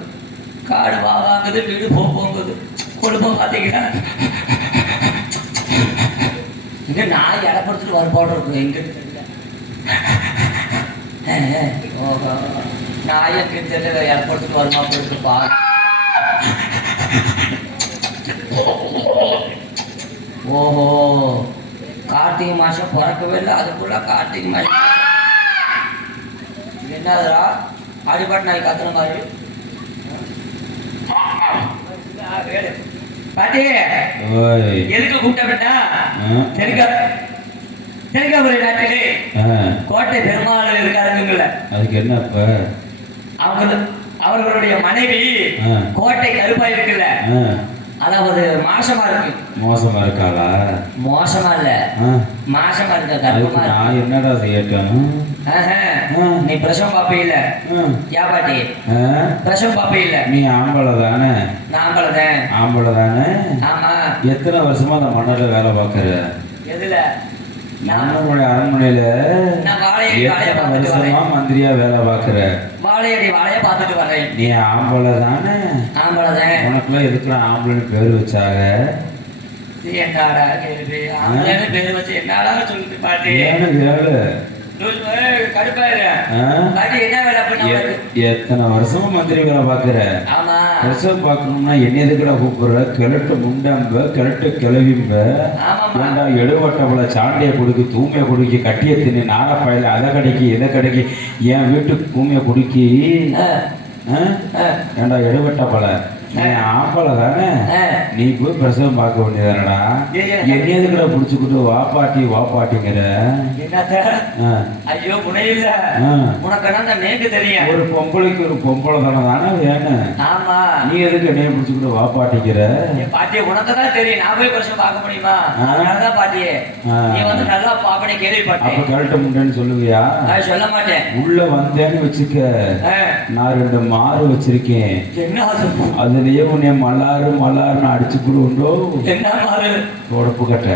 காடு பாவாங்குது, வீடு போகுது. கொழுப்பம் பார்த்தீங்கன்னா இங்க நான் இடப்படுத்திட்டு வர போடுற இருக்கு எங்க ஓஹோ நான் எங்க தெரியல இடப்படுத்திட்டு வருமா போயிட்டு பா. ஓஹோ கார்த்திகை மாசம் பிறக்கவே இல்லை, அதுக்குள்ள கார்த்திகை மாசம் என்னதுரா? அடிபட்டு நாய் கத்துற மாதிரி. பாட்டி எதுக்கு கூப்பிட்டா? தெலுங்காபுரி நாட்டிலே கோட்டை பெருமாள் இருக்காருங்கள. அதுக்கு என்ன இப்ப? அவர்களுடைய மனைவி கோட்டை கருப்பா இருக்குல்ல, அதாவது மாசமா இருக்கு. மோசமா இருக்காளா? மோசமா இல்ல, மாசமா இருக்க கருப்பமா. நான் என்னடா செய்யட்டும்? நீ பிரசவம் பாப்பே இல்ல? யா பாட்டி பிரசவம் பாப்பே இல்ல? நீ ஆம்பளை தானே? நான் ஆம்பளை தான். ஆம்பளை தானே? ஆமா. எத்தனை வருஷமா அந்த மன்னரை வேலை பார்க்கற? எதுல? நம்மளுடைய அரண்மனையில எத்தனை வருஷமா மந்திரியா வேலை பார்க்கற? வாழையடி வாழைய பார்த்துட்டு வரேன். நீ ஆம்பளை தானே? ஆம்பளை தான். உனக்குலாம் எதுக்குலாம் ஆம்பளைன்னு பேர் வச்சாங்க? என்னடா கேள்வி? ஆம்பளைன்னு பேர் வச்சு என்னடா சொல்லிட்டு பாட்டி? எத்தனை வருஷமா மந்திரி வேலை பாக்குற? ஆமா. வருஷம் பாக்கணும்னா என்ன எதுக்குடா கூப்பிடுற? கிழட்டு முண்டம்ப கிழட்டு கிளவிம்ப ஏண்டா எடுவட்டவளை சாண்டிய கொடுக்கு தூமையை கொடுக்கி கட்டிய தின்னு நாடப்பாயில அதை கிடைக்கி இதை கிடைக்கி என் வீட்டுக்கு தூமையை குடுக்கி ஏண்டா எடுவட்டப்பல நீ ஆம்பளை தானே? நீ போய் பிரசவம் பார்க்க வேண்டியதானடா. என்ன எதுக்குடா புடிச்சுக்கிட்டு வாப்பாட்டி வாப்பாட்டிங்கிற? ஐயோ புனையில உனக்கு நேக்கு தெரியும். ஒரு பொம்பளைக்கு ஒரு பொம்பளை தானே வேணும். ஆமா. நீ எதுக்கு என்னைய புடிச்சுக்கிட்டு வாப்பாட்டிக்கிற? பாட்டிய உனக்கு தான் தெரியும். நான் போய் பிரசவம் பார்க்க முடியுமா? அதனாலதான் பாட்டியே நீ வந்து நல்லா பாப்பனை கேள்விப்பட்டேன். அப்ப கரெக்ட் முண்டேன்னு சொல்லுவியா? சொல்ல மாட்டேன். உள்ள வந்தேன்னு வச்சுக்க, நான் 2 மாறு வச்சிருக்கேன். என்ன அதுலயே உன்னை மலாறு மலாருன்னு அடிச்சு கொடுண்டோ. என்ன மாறு? தொடப்பு கட்ட.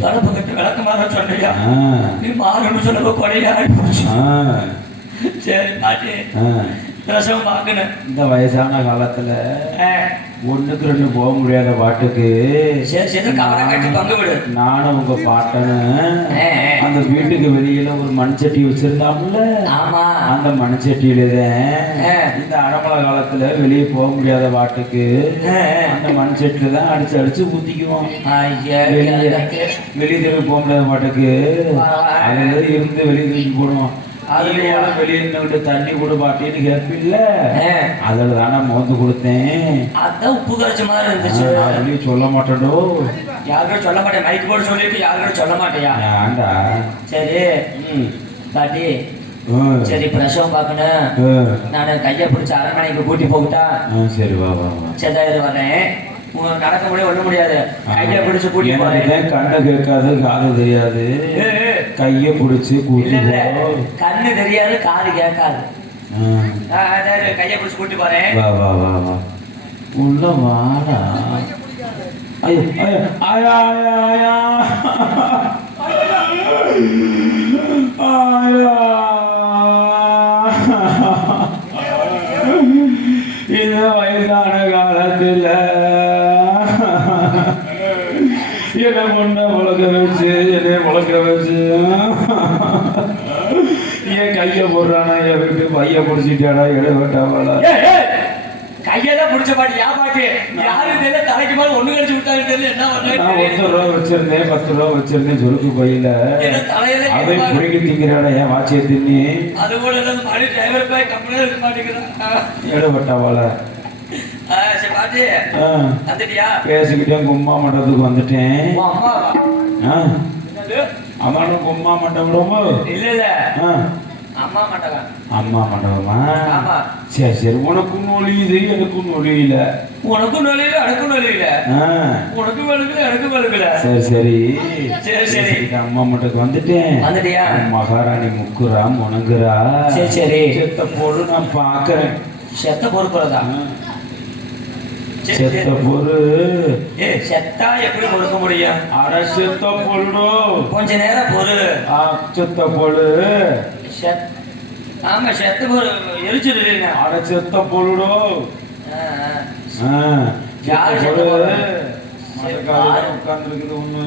தொடப்பு கட்ட விளக்கு மாற சொன்னியா? நீ மாறுன்னு சொன்னப்போ கொடையா? சரி பாட்டி பிரசவம் பார்க்கணும். இந்த வயசான காலத்துல 1க்கு 2 போக முடியாத பாட்டுக்கு நானும் உங்க பாட்டனு அந்த வீட்டுக்கு வெளியில ஒரு மண்சட்டி வச்சிருந்தாப்புல, அந்த மண்சட்டியிலதான் இந்த அடமலை காலத்துல வெளியே போக முடியாத பாட்டுக்கு அந்த மண்சட்டில தான் அடிச்சு அடிச்சு ஊத்திக்குவோம். வெளியே திரும்பி போக முடியாத பாட்டுக்கு அதுல இருந்து வெளியே திரும்பி போடுவோம். அதுல வெளியே நின்று தண்ணி கூட பாட்டின்னு கேட்பில்ல, அதுல தானே மோந்து கொடுத்தேன். அதான் உப்பு கரைச்ச மாதிரி இருந்துச்சு. வெளியே சொல்ல மாட்டேடோ. யாருக்கும் சொல்ல மாட்டேன். மைக் போட்டு சொல்லிட்டு யாருக்கும் சொல்ல மாட்டேயா? ஆண்டா. சரி பாட்டி சரி பிரசவம் பார்க்கணும். நான் கையை பிடிச்ச அரண்மனைக்கு கூட்டி போகிட்டா? சரி வா வா வா. சரி வரேன். நடக்க முடியாது ஒண்ணு முடியாது. கையை பிடிச்சு கூட்டி போறேன். கண்ணு கேட்காது காது தெரியாது, கையை பிடிச்சு கூட்டி போ. கண்ணு தெரியாது காது கேட்காது. கையை பிடிச்சு கூட்டி போறேன். வா வா வா வா உள்ள வாடா. ஐயோ ஐயோ ஆயா ஆயா ஆயா இந்த வயசான காலத்துல என்ன பொண்ண முழக்க வச்சு என்னை முழக்க வச்சு ஏன் கைய போடுறானா? என் வீட்டு பைய பிடிச்சிட்டாடா இடவட்டாவாடா? கையெல்லாம் பிடிச்ச பாட்டி யா பாட்டி யாரும் தெரியல. தலைக்கு மேல ஒண்ணு கழிச்சு விட்டாரு தெரியல. என்ன பண்ண? நான் 1 ரூபா வச்சிருந்தேன், 10 ரூபா வச்சிருந்தேன் சொருக்கு பையில. அதை பிடிக்க திங்கிறாடா என் வாட்சியை தின்னி. அது கூட மணி டிரைவர் போய் கம்பெனி இருக்க மாட்டேங்கிறான். இடவட்டாவாளா? வந்துட்டியா? பேசிக்கிட்டேன் கும்பா மண்டபத்துக்கு வந்துட்டேன். அம்மானு அம்மா மண்டபமா? இல்ல இல்ல ஆ, அம்மா மண்டபம். அம்மா மண்டபமா? ஆமா. சரி சரி, உனக்கும் நொழியுது எனக்கும் நொழியில. உனக்கும் நொழியில எனக்கும் நொழியில. ஆ, உனக்கு வெளுக்கல எனக்கு வெளுக்கல. சரி சரி சரி சரி. அம்மா மண்டபத்துக்கு வந்துட்டேன். வந்துட்டியா? மகாராணி முக்குறா முணங்குறா. சரி சரி. செத்த போடு நான் பாக்குறேன். செத்த பொறுப்புறதா? செத்த பொரு. ஏ செத்தா எப்படி பொறுக்க முடியும்? அட செத்த பொருடோ. கொஞ்ச நேரம் பொறு. செத்த பொரு. ஆமா செத்த பொரு எரிச்சிடுறீங்க. அட செத்த பொருடோ. யாரு உட்கார்ந்துருக்குது ஒண்ணு.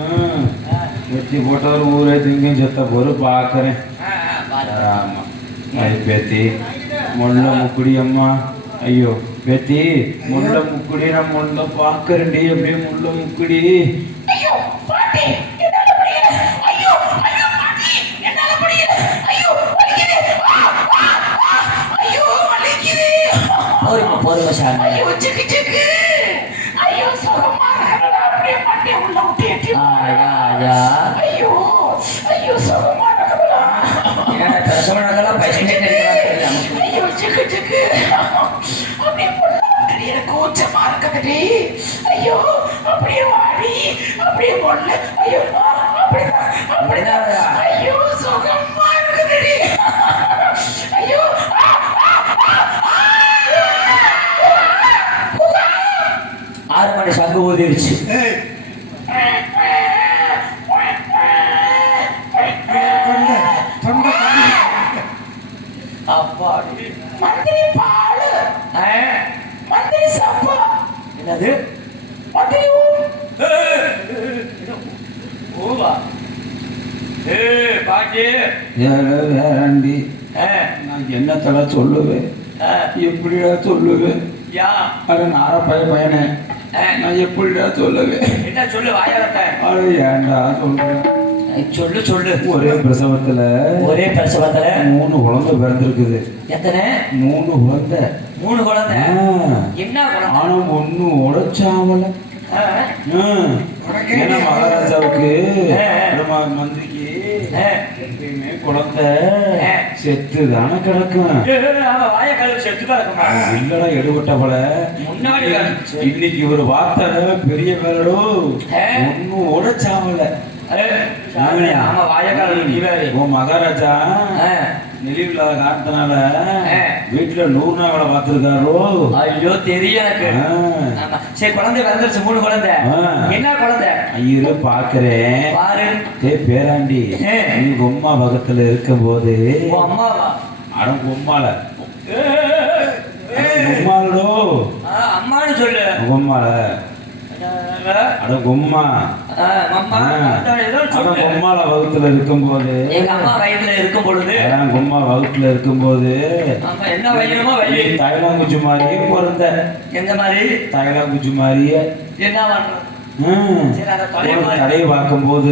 வெட்டி போட்டவர் ஊரே திங்க செத்த பொரு பாக்குறேன். ஆமா அது பேத்தி முள்ள முக்குடி அம்மா. ஐயோ பேத்தி முள்ள முக்குடி நான் முள்ள பாக்குறேன்டி. அப்படியே முள்ள முக்குடி. பொறுமை சாமி. பிரசவனங்கள்லாம் பைசனே கூச்சமா இருக்கடி. ஐயோ அப்படியே வாடி அப்படியே பொண்ணு. ஐயோ அப்படிதான் ஐயோ சுகமா இருக்குதுடி. ஐயோ 6 மணி சங்கு ஊதிருச்சு. அப்பாடி மந்திரி பாலு. மந்திரி சாப்பா. என்னது மந்திரி ஓவா? பாட்டி வேறாண்டி நான் என்னத்தடா சொல்லுவேன்? எப்படிடா சொல்லுவேன்? யா அட நார பையனே நான் எப்படிடா சொல்லுவேன்? என்ன சொல்லு வாயாலட்ட. அட ஏன்டா சொல்றேன்? சொல்லு சொல்லு. ஒரே பிரசவத்துல 3 குழந்தை பிறந்திருக்குது. எத்தனை? 3 குழந்தை. 3 குழந்தை. என்ன குழந்தை? ஆனா ஒண்ணு உடைச்சாவல. ஏன்னா மகாராஜாவுக்கு மந்திரிக்கு எப்பயுமே குழந்தை செத்து தானே கிடக்கும். வாய கழுவு செத்து கிடக்குமா? இல்லடா எடுபட்ட போல. முன்னாடி இன்னைக்கு ஒரு வார்த்தை பெரிய வேலடோ. ஒன்னும் உடைச்சாவல. ஆமா வாய கழுவு நீ வேற. மகாராஜா நெளிவில்லாத காரணத்தினால வீட்டுல 100 நாளை பார்த்திருக்காரோ. ஐயோ தெரியும் எனக்கு. ஆமா சரி குழந்தை பிறந்துருச்சு. 3 குழந்தை. என்ன குழந்தை? ஐயோ பாக்குறேன் பாரு. பேராண்டி நீ உம்மா பக்கத்துல இருக்கும் போது. அம்மாவா? அட உம்மால உம்மாலடோ. அம்மான்னு சொல்லு. உம்மால அட உம்மா. கும்மால வகுத்துல இருக்கும் போது. எங்க அம்மா வயிற்றுல இருக்கும் பொழுது. கும்மா வகுத்துல இருக்கும் போது என்ன வைக்கணுமோ வை. தைலாங்குச்சி மாதிரியே பிறந்த. எந்த மாதிரி? தைலாங்குச்சி மாதிரியே. என்ன பண்ணணும்? தடையை பார்க்கும் போது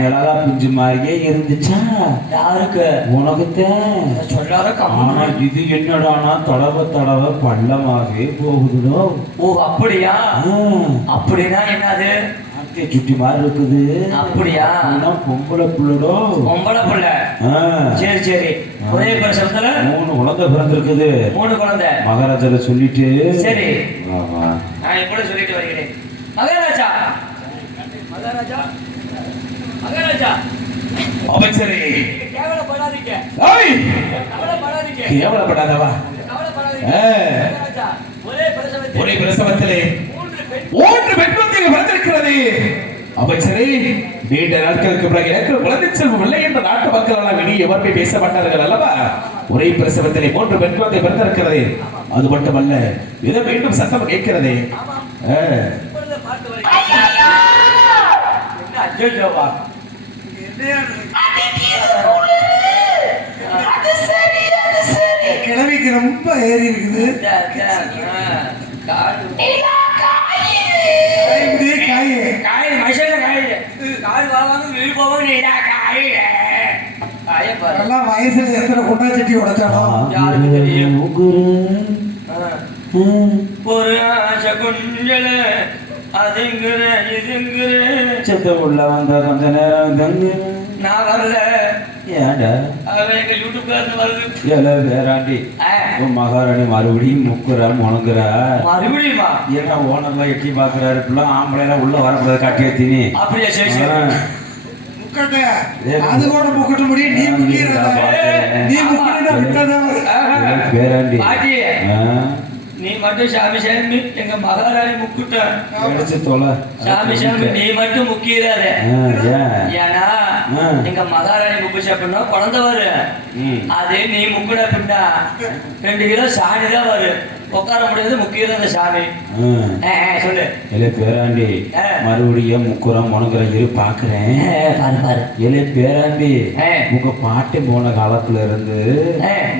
மிளகா பிஞ்சு மாதிரியே இருந்துச்சா? யாருக்கு? உனக்குத்தான். சொல்லாத. ஆனா இது என்னடானா தடவை பள்ளமாகவே போகுதுடோ. ஓ அப்படியா? அப்படின்னா என்னது? சுட்டி மாதிரி இருக்குது. அப்படியா? பொம்பளை புள்ளடோ. பொம்பளை புள்ள. சரி சரி. ஒரே பிரசவத்துல 3 குழந்தை பிறந்திருக்குது. 3 குழந்தை. மகாராஜால சொல்லிட்டு. சரி நான் இப்படி சொல்லிட்டு வருகிறேன். மகாராஜா மகாராஜா மகாராஜா. அமைச்சரே கேவலப்படாதீங்க. கேவலப்படாதீங்க. கேவலப்படாதவா? மகாராஜா ஒரே பிரசவத்திலே 3 பெண் குழந்தைகள் பிறந்திருக்கிறது. அமைச்சரே நீண்ட நாட்களுக்கு பிறகு எனக்கு குழந்தை செல்வம் இல்லை என்ற நாட்டு மக்கள் எல்லாம் இனி எவருமே பேச மாட்டார்கள் அல்லவா? ஒரே பிரசவத்திலே 3 பெண் குழந்தை பிறந்திருக்கிறது. அது மட்டுமல்ல இதை மீண்டும் சத்தம் கேட்கிறது. கிழமைக்கு ரொம்ப ஏறி இருக்குது. வயசுல எத்தனை கொண்டா சட்டி உடைச்சாலும் யாருக்கு தெரியும்? ஒரு ஆசை கொஞ்சல அதுங்கிற இதுங்கிற செத்த உள்ள வந்தா கொஞ்ச நேரம் தங்கு நான் வரல. ஏன்டா அவன் எங்க யூடியூப்ல இருந்து வருது. ஏல வேறாண்டி உன் மகாராணி மறுபடியும் முக்குறா முணங்குறா மறுபடியுமா? என்ன ஓனர்லாம் எட்டி பாக்குறாரு இப்பெல்லாம் ஆம்பளை எல்லாம் உள்ள வரக்கூடாது காட்டி ஏத்தினி அப்படியா? சரி சரி. முக்கட்டு அது கூட முக்கட்ட முடியும் நீ முக்கிறதா நீ முக்கினா விட்டதா பேராண்டி பாட்டி நீ மட்டும் சாமி சாமி எங்க மகாராணி முக்கிட்ட எடுத்து தொலை சாமி சாமி நீ மட்டும் முக்கிறாத. ஏன்னா எங்க மகாராணி முக்குச்சு அப்படின்னா குழந்தை வரும். அது நீ முக்குன அப்படின்னா 2 கிலோ சாணி தான் வரும். உட்கார முடியாது முக்கியம் அந்த சாமி. சொல்லு. இல்லை பேராண்டி மறுபடியும் முக்குறம் முணங்குற இரு பாக்குறேன். பாரு பாரு. இல்லை பேராண்டி உங்க பாட்டு போன காலத்துல இருந்து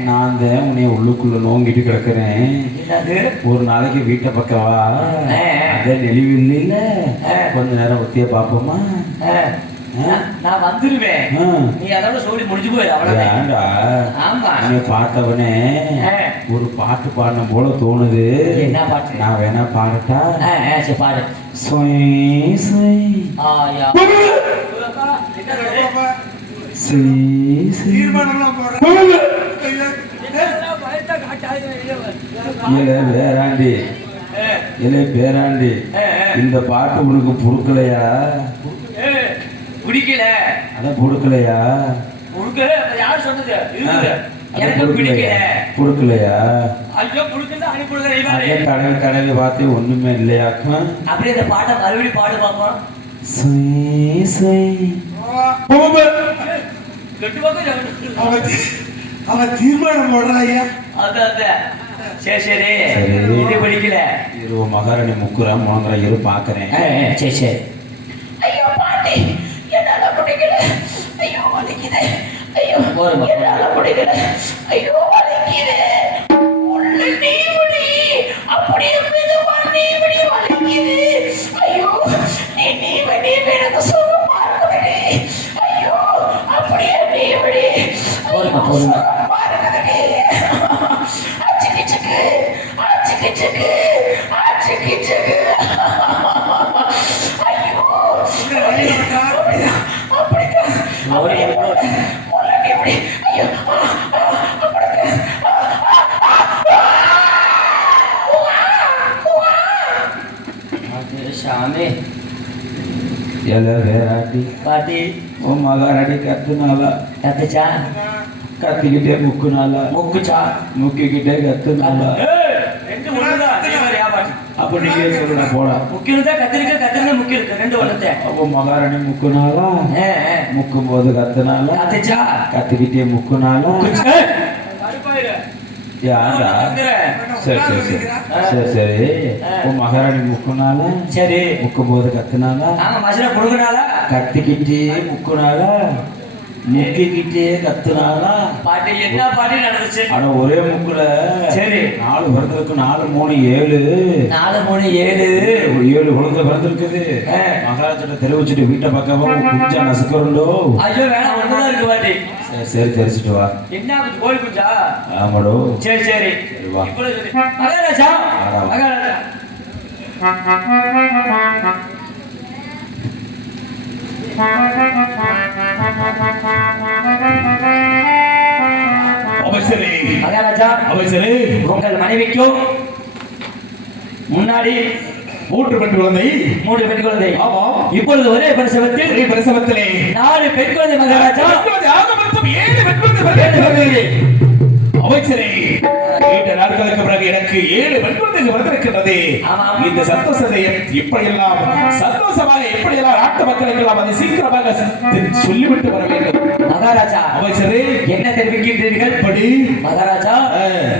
நான் தான் உன்னைய உள்ளுக்குள்ள நோங்கிட்டு கிடக்குறேன். ஒரு நாளைக்கு வீட்டை பக்கம் வா. அத நெளிவு இல்ல கொஞ்ச நேரம் ஒத்திய பாப்போமா? நான் வந்துருவேன். நீ அதோட சொல்லி முடிஞ்சு போயிரு. ஏன்டா ஆமா நீ பார்த்தவனே ஒரு பாட்டு பாடணும் போல தோணுது. என்ன பாட்டு? நான் வேணா பாடட்டா? சரி பாடு. சொய் சொய் ஆயா தீர்மானம்லாம் போடுறேன். பேராண்டி இல்லை பேராண்டி இந்த பாட்டு உனக்கு புடுக்கலையா? பிடிக்கல. அதான் புடுக்கலையா? புடுக்கல. யார் சொன்னது? எனக்கு பிடிக்கல. புடுக்கலையா? ஐயோ புடுக்கல. அதே கடல் கடலை பார்த்து ஒண்ணுமே இல்லையாக்கும். அப்படியே இந்த பாட்டை மறுபடியும் பாடு பாப்போம். சொய் சொய் அவன் தீர்மானம் போடுறான் ஐயா. அதான் சரி சரி. இது பிடிக்கல. இரு மகாராணி முக்குறா முழங்குற இரு பாக்குறேன். சரி சரி. ஐயோ பாட்டி என்னால பிடிக்கல. ஐயோ வலிக்குது. ஐயோ என்னால பிடிக்கல. ஐயோ வலிக்குது. உள்ள நீ முடி அப்படியே மெதுவா நீ முடி வலிக்குது. ஐயோ நீ எனக்கு சுகமா இருக்குதுடி. ஐயோ அப்படியே நீ முடி. போதுமா போதுமா. அச்சிக்கு சிக்கு அச்சிக்கு சிக்கு அச்சிக்கு சிக்கு. வேறாட்டி பாட்டி உன் மகாராணி கத்துனாலா? கத்துச்சா? கத்திக்கிட்டே முக்குனாலா? முக்குச்சா? முக்கிக்கிட்டே கத்துனாலா? அப்ப நீங்க சொல்லுங்க போடா. முக்கியதா கத்திரிக்க முக்கியம் ரெண்டு ஒண்ணுதே. அப்ப மகாராணி முக்குனாலா? முக்கும் போது கத்துனாலா? கத்துச்சா? கத்திக்கிட்டே முக்குனாலா? யாரா? சரி சரி சரி சரி சரி. உன் மகாராணி முக்குனாலா? சரி. முக்கும் போது கத்துனாலா? ஆமா மசல புடுங்கனாலா? கத்திக்கிட்டே முக்குனாலா? முக்கிக்கிட்டே கத்துனாலா? பாட்டி என்ன பாட்டி நடந்துச்சு? ஆனா ஒரே முக்குல சரி 4 பிறந்திருக்கு. 4 3 7 4 3 7 7 குழந்தை பிறந்திருக்குது. மகாராஜனை தெரிவிச்சுட்டு வீட்டை பக்கமா குஞ்சா நசுக்கிறோண்டோ. ஐயோ வேணாம் ஒண்ணுதான் இருக்கு பாட்டி. சரி தெரிச்சுட்டு வா. என்ன கோழி குஞ்சா? ஆமாடோ. சரி சரி வா. மகாராஜா மகாராஜா அவசரே மகாராஜா அவசரே உங்கள் மனைவிக்கும் முன்னாடி 3 பெண் குழந்தை 3 பெண் குழந்தை. ஆமா. இப்பொழுது ஒரே பிரசவத்திலே 4 பெண் குழந்தை மகாராஜா. ஆக மொத்தம் 7 பெண் குழந்தை. அமைச்சரே நீண்ட நாட்களுக்கு பிறகு எனக்கு 7 பெண் குழந்தைகள் பிறந்திருக்கின்றது. இந்த சந்தோஷத்தை இப்படியெல்லாம் சந்தோஷமாக எப்படியெல்லாம் நாட்டு மக்களுக்கெல்லாம் அதை சீக்கிரமாக சொல்லிவிட்டு வர வேண்டும். மகாராஜா அமைச்சரே என்ன தெரிவிக்கின்றீர்கள்? படி மகாராஜா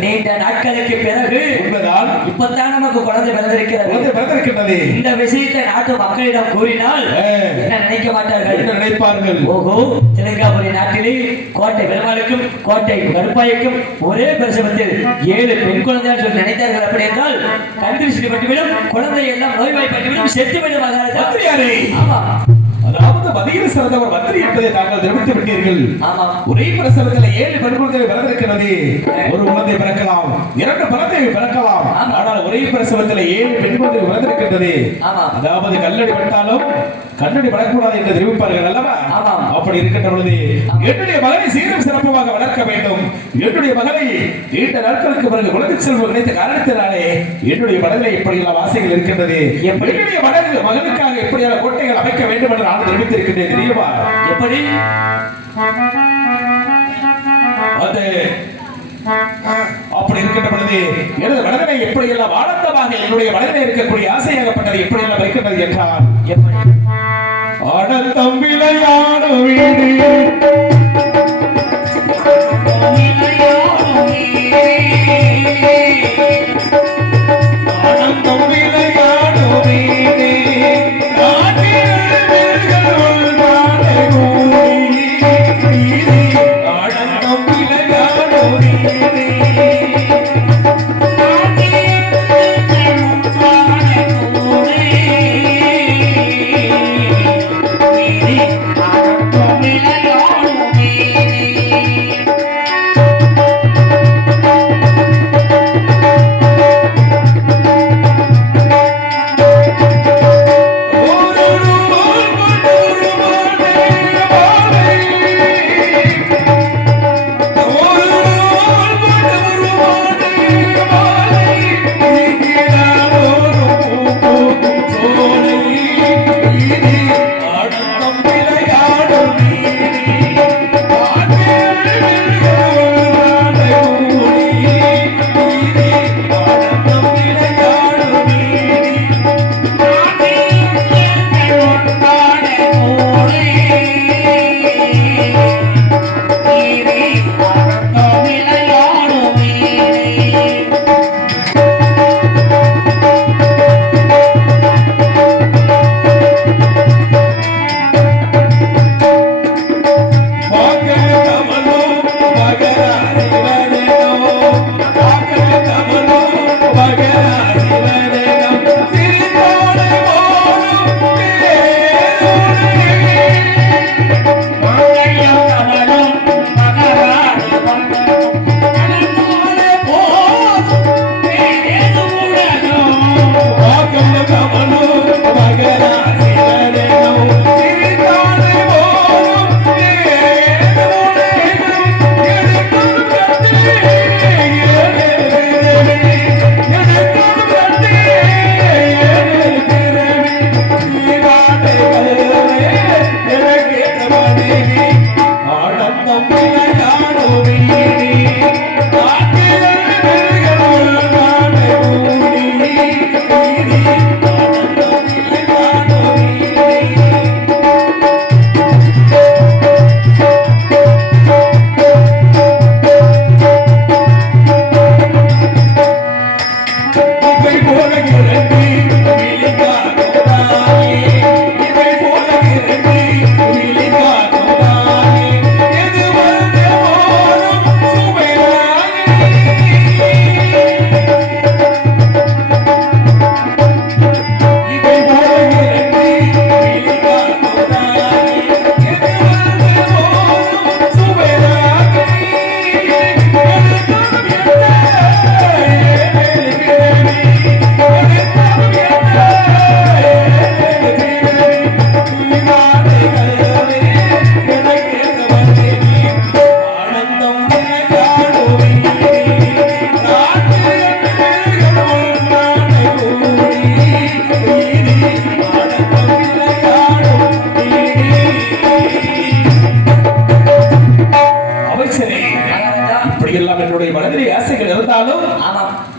நீண்ட நாட்களுக்கு பிறகு உண்மைதான் இப்பதான் நமக்கு குழந்தை பிறந்திருக்கிறது. இந்த விஷயத்தை நாட்டு மக்களிடம் கூறினால் என்ன நினைக்க மாட்டார்கள்? என்ன நினைப்பார்கள்? ஓஹோ தெலுங்காபுரி நாட்டிலே கோட்டை பெருமாளுக்கும் கோட்டை கருப்பாய்க்கும் ஒரே பிரசவத்தில் 7 பெண் குழந்தைகள் சொல்லி நினைத்தார்கள். அப்படி என்றால் கண்டிருஷ்டி பட்டுவிடும், குழந்தை எல்லாம் நோய்வாய்ப்பட்டுவிடும், செத்துவிடும் மகாராஜா. ஆமா. அதாவது பத்து மதியில் சிறந்தவர் மந்திரி என்பதை தாங்கள் தெரிவித்து விட்டீர்கள். ஆமா. ஒரே பிரசவத்தில் 7 பெண் குழந்தை பிறந்திருக்கிறது. ஒரு குழந்தை பிறக்கலாம், 2 குழந்தை பிறக்கலாம். ஆனால் ஒரே பிரசவத்தில் 7 பெண் குழந்தை பிறந்திருக்கிறது. அதாவது கல்லடி பட்டாலும் கண்ணடி படக்கூடாது என்று தெரிவிப்பார்கள் அல்லவா? அப்படி இருக்கின்ற பொழுது என்னுடைய மகனை சீரும் சிறப்புமாக வளர்க்க வேண்டும். என்னுடைய மகனை நீண்ட நாட்களுக்கு பிறகு குழந்தை செல்வம் கிடைத்த காரணத்தினாலே என்னுடைய மனதிலே இப்படியெல்லாம் ஆசைகள் இருக்கின்றது. என்னுடைய மகனுக்காக எப்படியான கோட்டைகள் அமைக்க வேண்டும் என்று நான் தெரிவித்திருக்கின்றேன். தெரியுமா? எப்படி? அப்படி இருக்கின்ற பொழுது எனது மனதிலே எப்படியெல்லாம் ஆனந்தமாக என்னுடைய மனதிலே இருக்கக்கூடிய ஆசையாகப்பட்டது எப்படியெல்லாம் இருக்கின்றது என்றால் எப்படி? ஆனந்தம் விளையாடு வீடு ஆனந்தம் விளையாடு வீடு ஆனந்தம் விளையாடு வீடு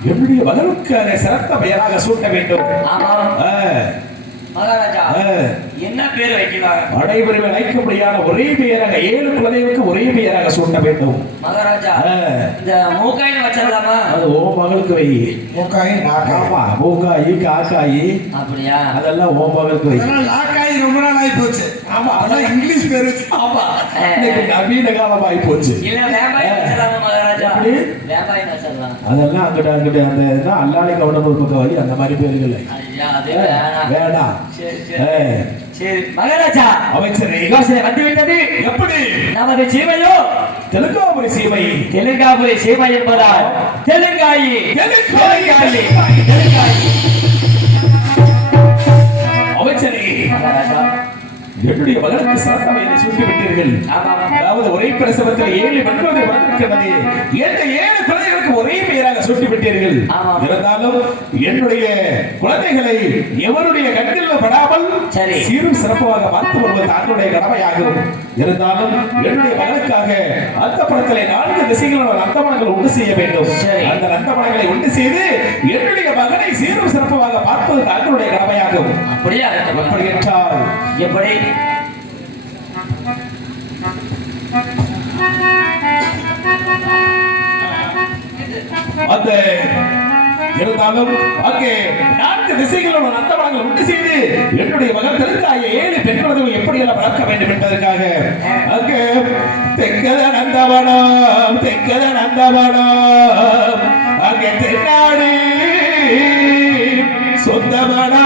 என்னுடைய மகனுக்கு சிறந்த பெயராக சூட்ட வேண்டும். மகாராஜா என்ன பேர் வைக்கலாம்? அனைவரும் அழைக்க முடியாத ஒரே பெயராக 7 குழந்தைகளுக்கு ஒரே பெயராக சூட்ட வேண்டும். மகாராஜா இந்த மூக்காயின்னு வச்சிடலாமா? அது ஓ மகளுக்கு வை. மூக்காயி ஆமா, மூக்காயி காக்காயி அப்படியா? அதெல்லாம் ஓ மகளுக்கு வை. லாக்காயி ரொம்ப நாள் ஆகி போச்சு. ஆமா, அதான் இங்கிலீஷ் பேரு. ஆமா, நவீன காலம் ஆகி போச்சு. இல்ல வேம்பாயர் வச்சிடலாமா மகாராஜா? மகாராஜா எப்படி? வேம்பாய் நசர்லாம் அதெல்லாம் அங்கிட்ட அங்கிட்ட அந்த என்ன அல்லாளி கவுடன் ஒரு பக்கம் வழி அந்த மாதிரி பேர்கள் ஐயா அது வேணாம் வேண்டாம். சரி ஏய், சரி மகாராஜா அமைச்சரே யோசனை வந்து விட்டது எப்படி நமது சீமையோ தெலுங்காபுரி சீமை தெலுங்காபுரி சீமை என்பதால் தெலுங்காயி தெலுங்காயி. அமைச்சரே மகாராஜா என்னுடைய மகளுக்கு சிறந்த பெயரை சூட்டி விட்டீர்கள். அதாவது ஒரே பிரசவத்தில் 7 பெண்கள் வந்திருக்கிறது. எந்த 7 குழந்தைகளுக்கு ஒரே பெயராக சூட்டி விட்டீர்கள். இருந்தாலும் என்னுடைய குழந்தைகளை எவருடைய கண்களில் படாமல் சீரும் சிறப்பாக பார்த்து வருவது தன்னுடைய கடமையாகும். இருந்தாலும் என்னுடைய மகளுக்காக அந்த படத்திலே 4 திசைகளோட நந்தமனங்கள் உண்டு செய்ய வேண்டும். அந்த நந்தமனங்களை உண்டு செய்து என்னுடைய மகனை சீரும் சிறப்பாக பார்ப்பது தன்னுடைய கடமையாகும். அப்படியா? எப்படி என்றால் எப்படி? அந்த இருந்தாலும் அங்கே 4 திசைகளோட நந்தவனங்கள் உண்டு செய்து என்னுடைய மகன் தெலுங்காய 7 பெண் குழந்தைகள் எப்படி எல்லாம் வளர்க்க வேண்டும் என்பதற்காக அங்கே தெக்கத நந்தவனம் அங்கே தென்னாடு சொந்தவனா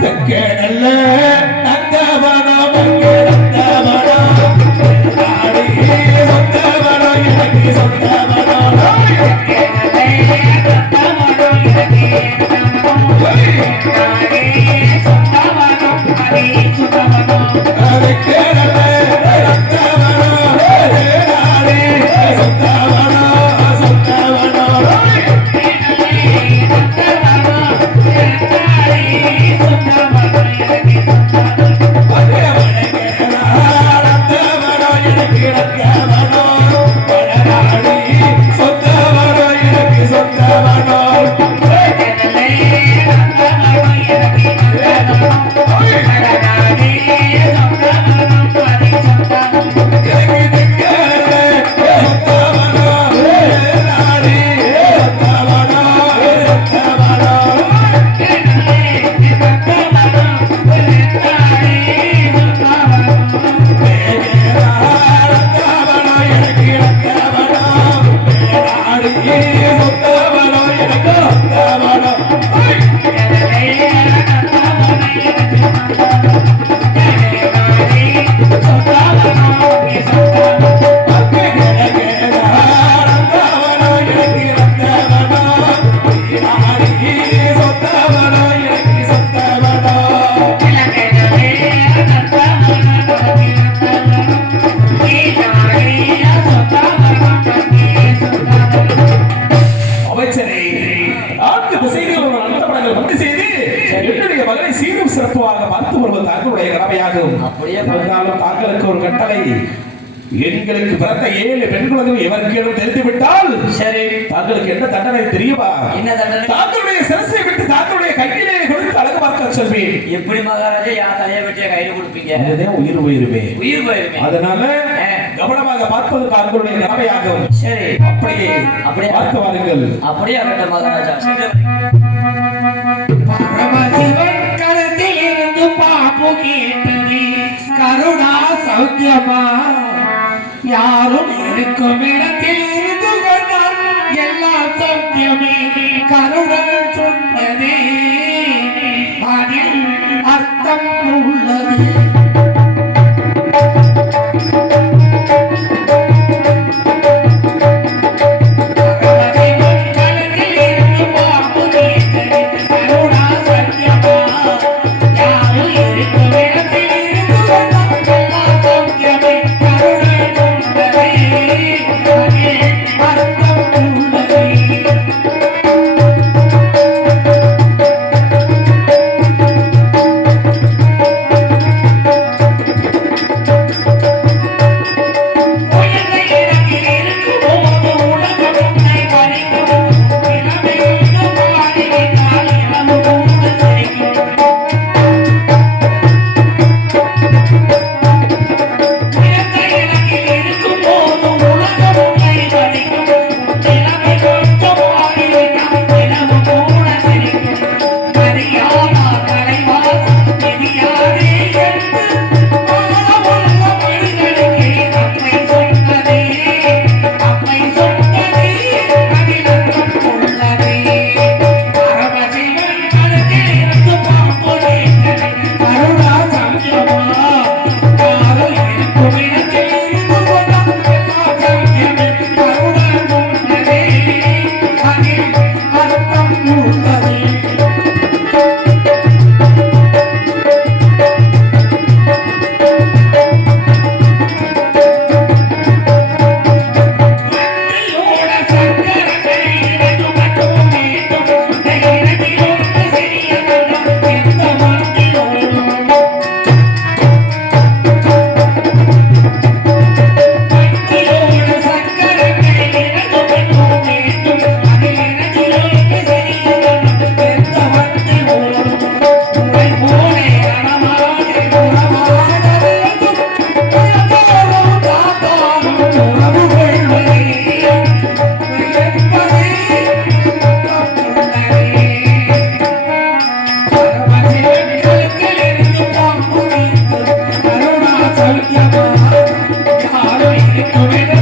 தெக்கடல்ல நந்தவனம் எனக்கு சொந்தவனம் எங்களுக்கு பிறந்த 7 பெண் குழந்தைகள் எவருக்கேனும் தெரிந்து விட்டால் சரி தாங்களுக்கு என்ன தண்டனை தெரியுமா? என்ன தண்டனை? தாங்களுடைய சிரசை விட்டு தாங்களுடைய கையிலே கொடுத்து அழகு பார்க்க சொல்வேன். எப்படி மகாராஜா? யா தலையை வெட்டிய கையில கொடுப்பீங்க? அதுதான் உயிர் போயிருமே. அதனால கவனமாக பார்ப்பது தாங்களுடைய கடமையாகும். சரி அப்படியே பார்க்க வாருங்கள். அப்படியே ஆகட்டும் மகாராஜா. பரமசிவன் களத்தில் இருந்து பாப்பு கேட்டது கருணா சௌக்கியமா யாரும் இருக்கும் இடத்தில் இருந்து கொண்டால் எல்லாம் சௌக்கியமே கருணன் சொன்னதே அதில் அர்த்தம் உள்ளது. சௌக்கியமா யாரும் இருக்க வேண்டும்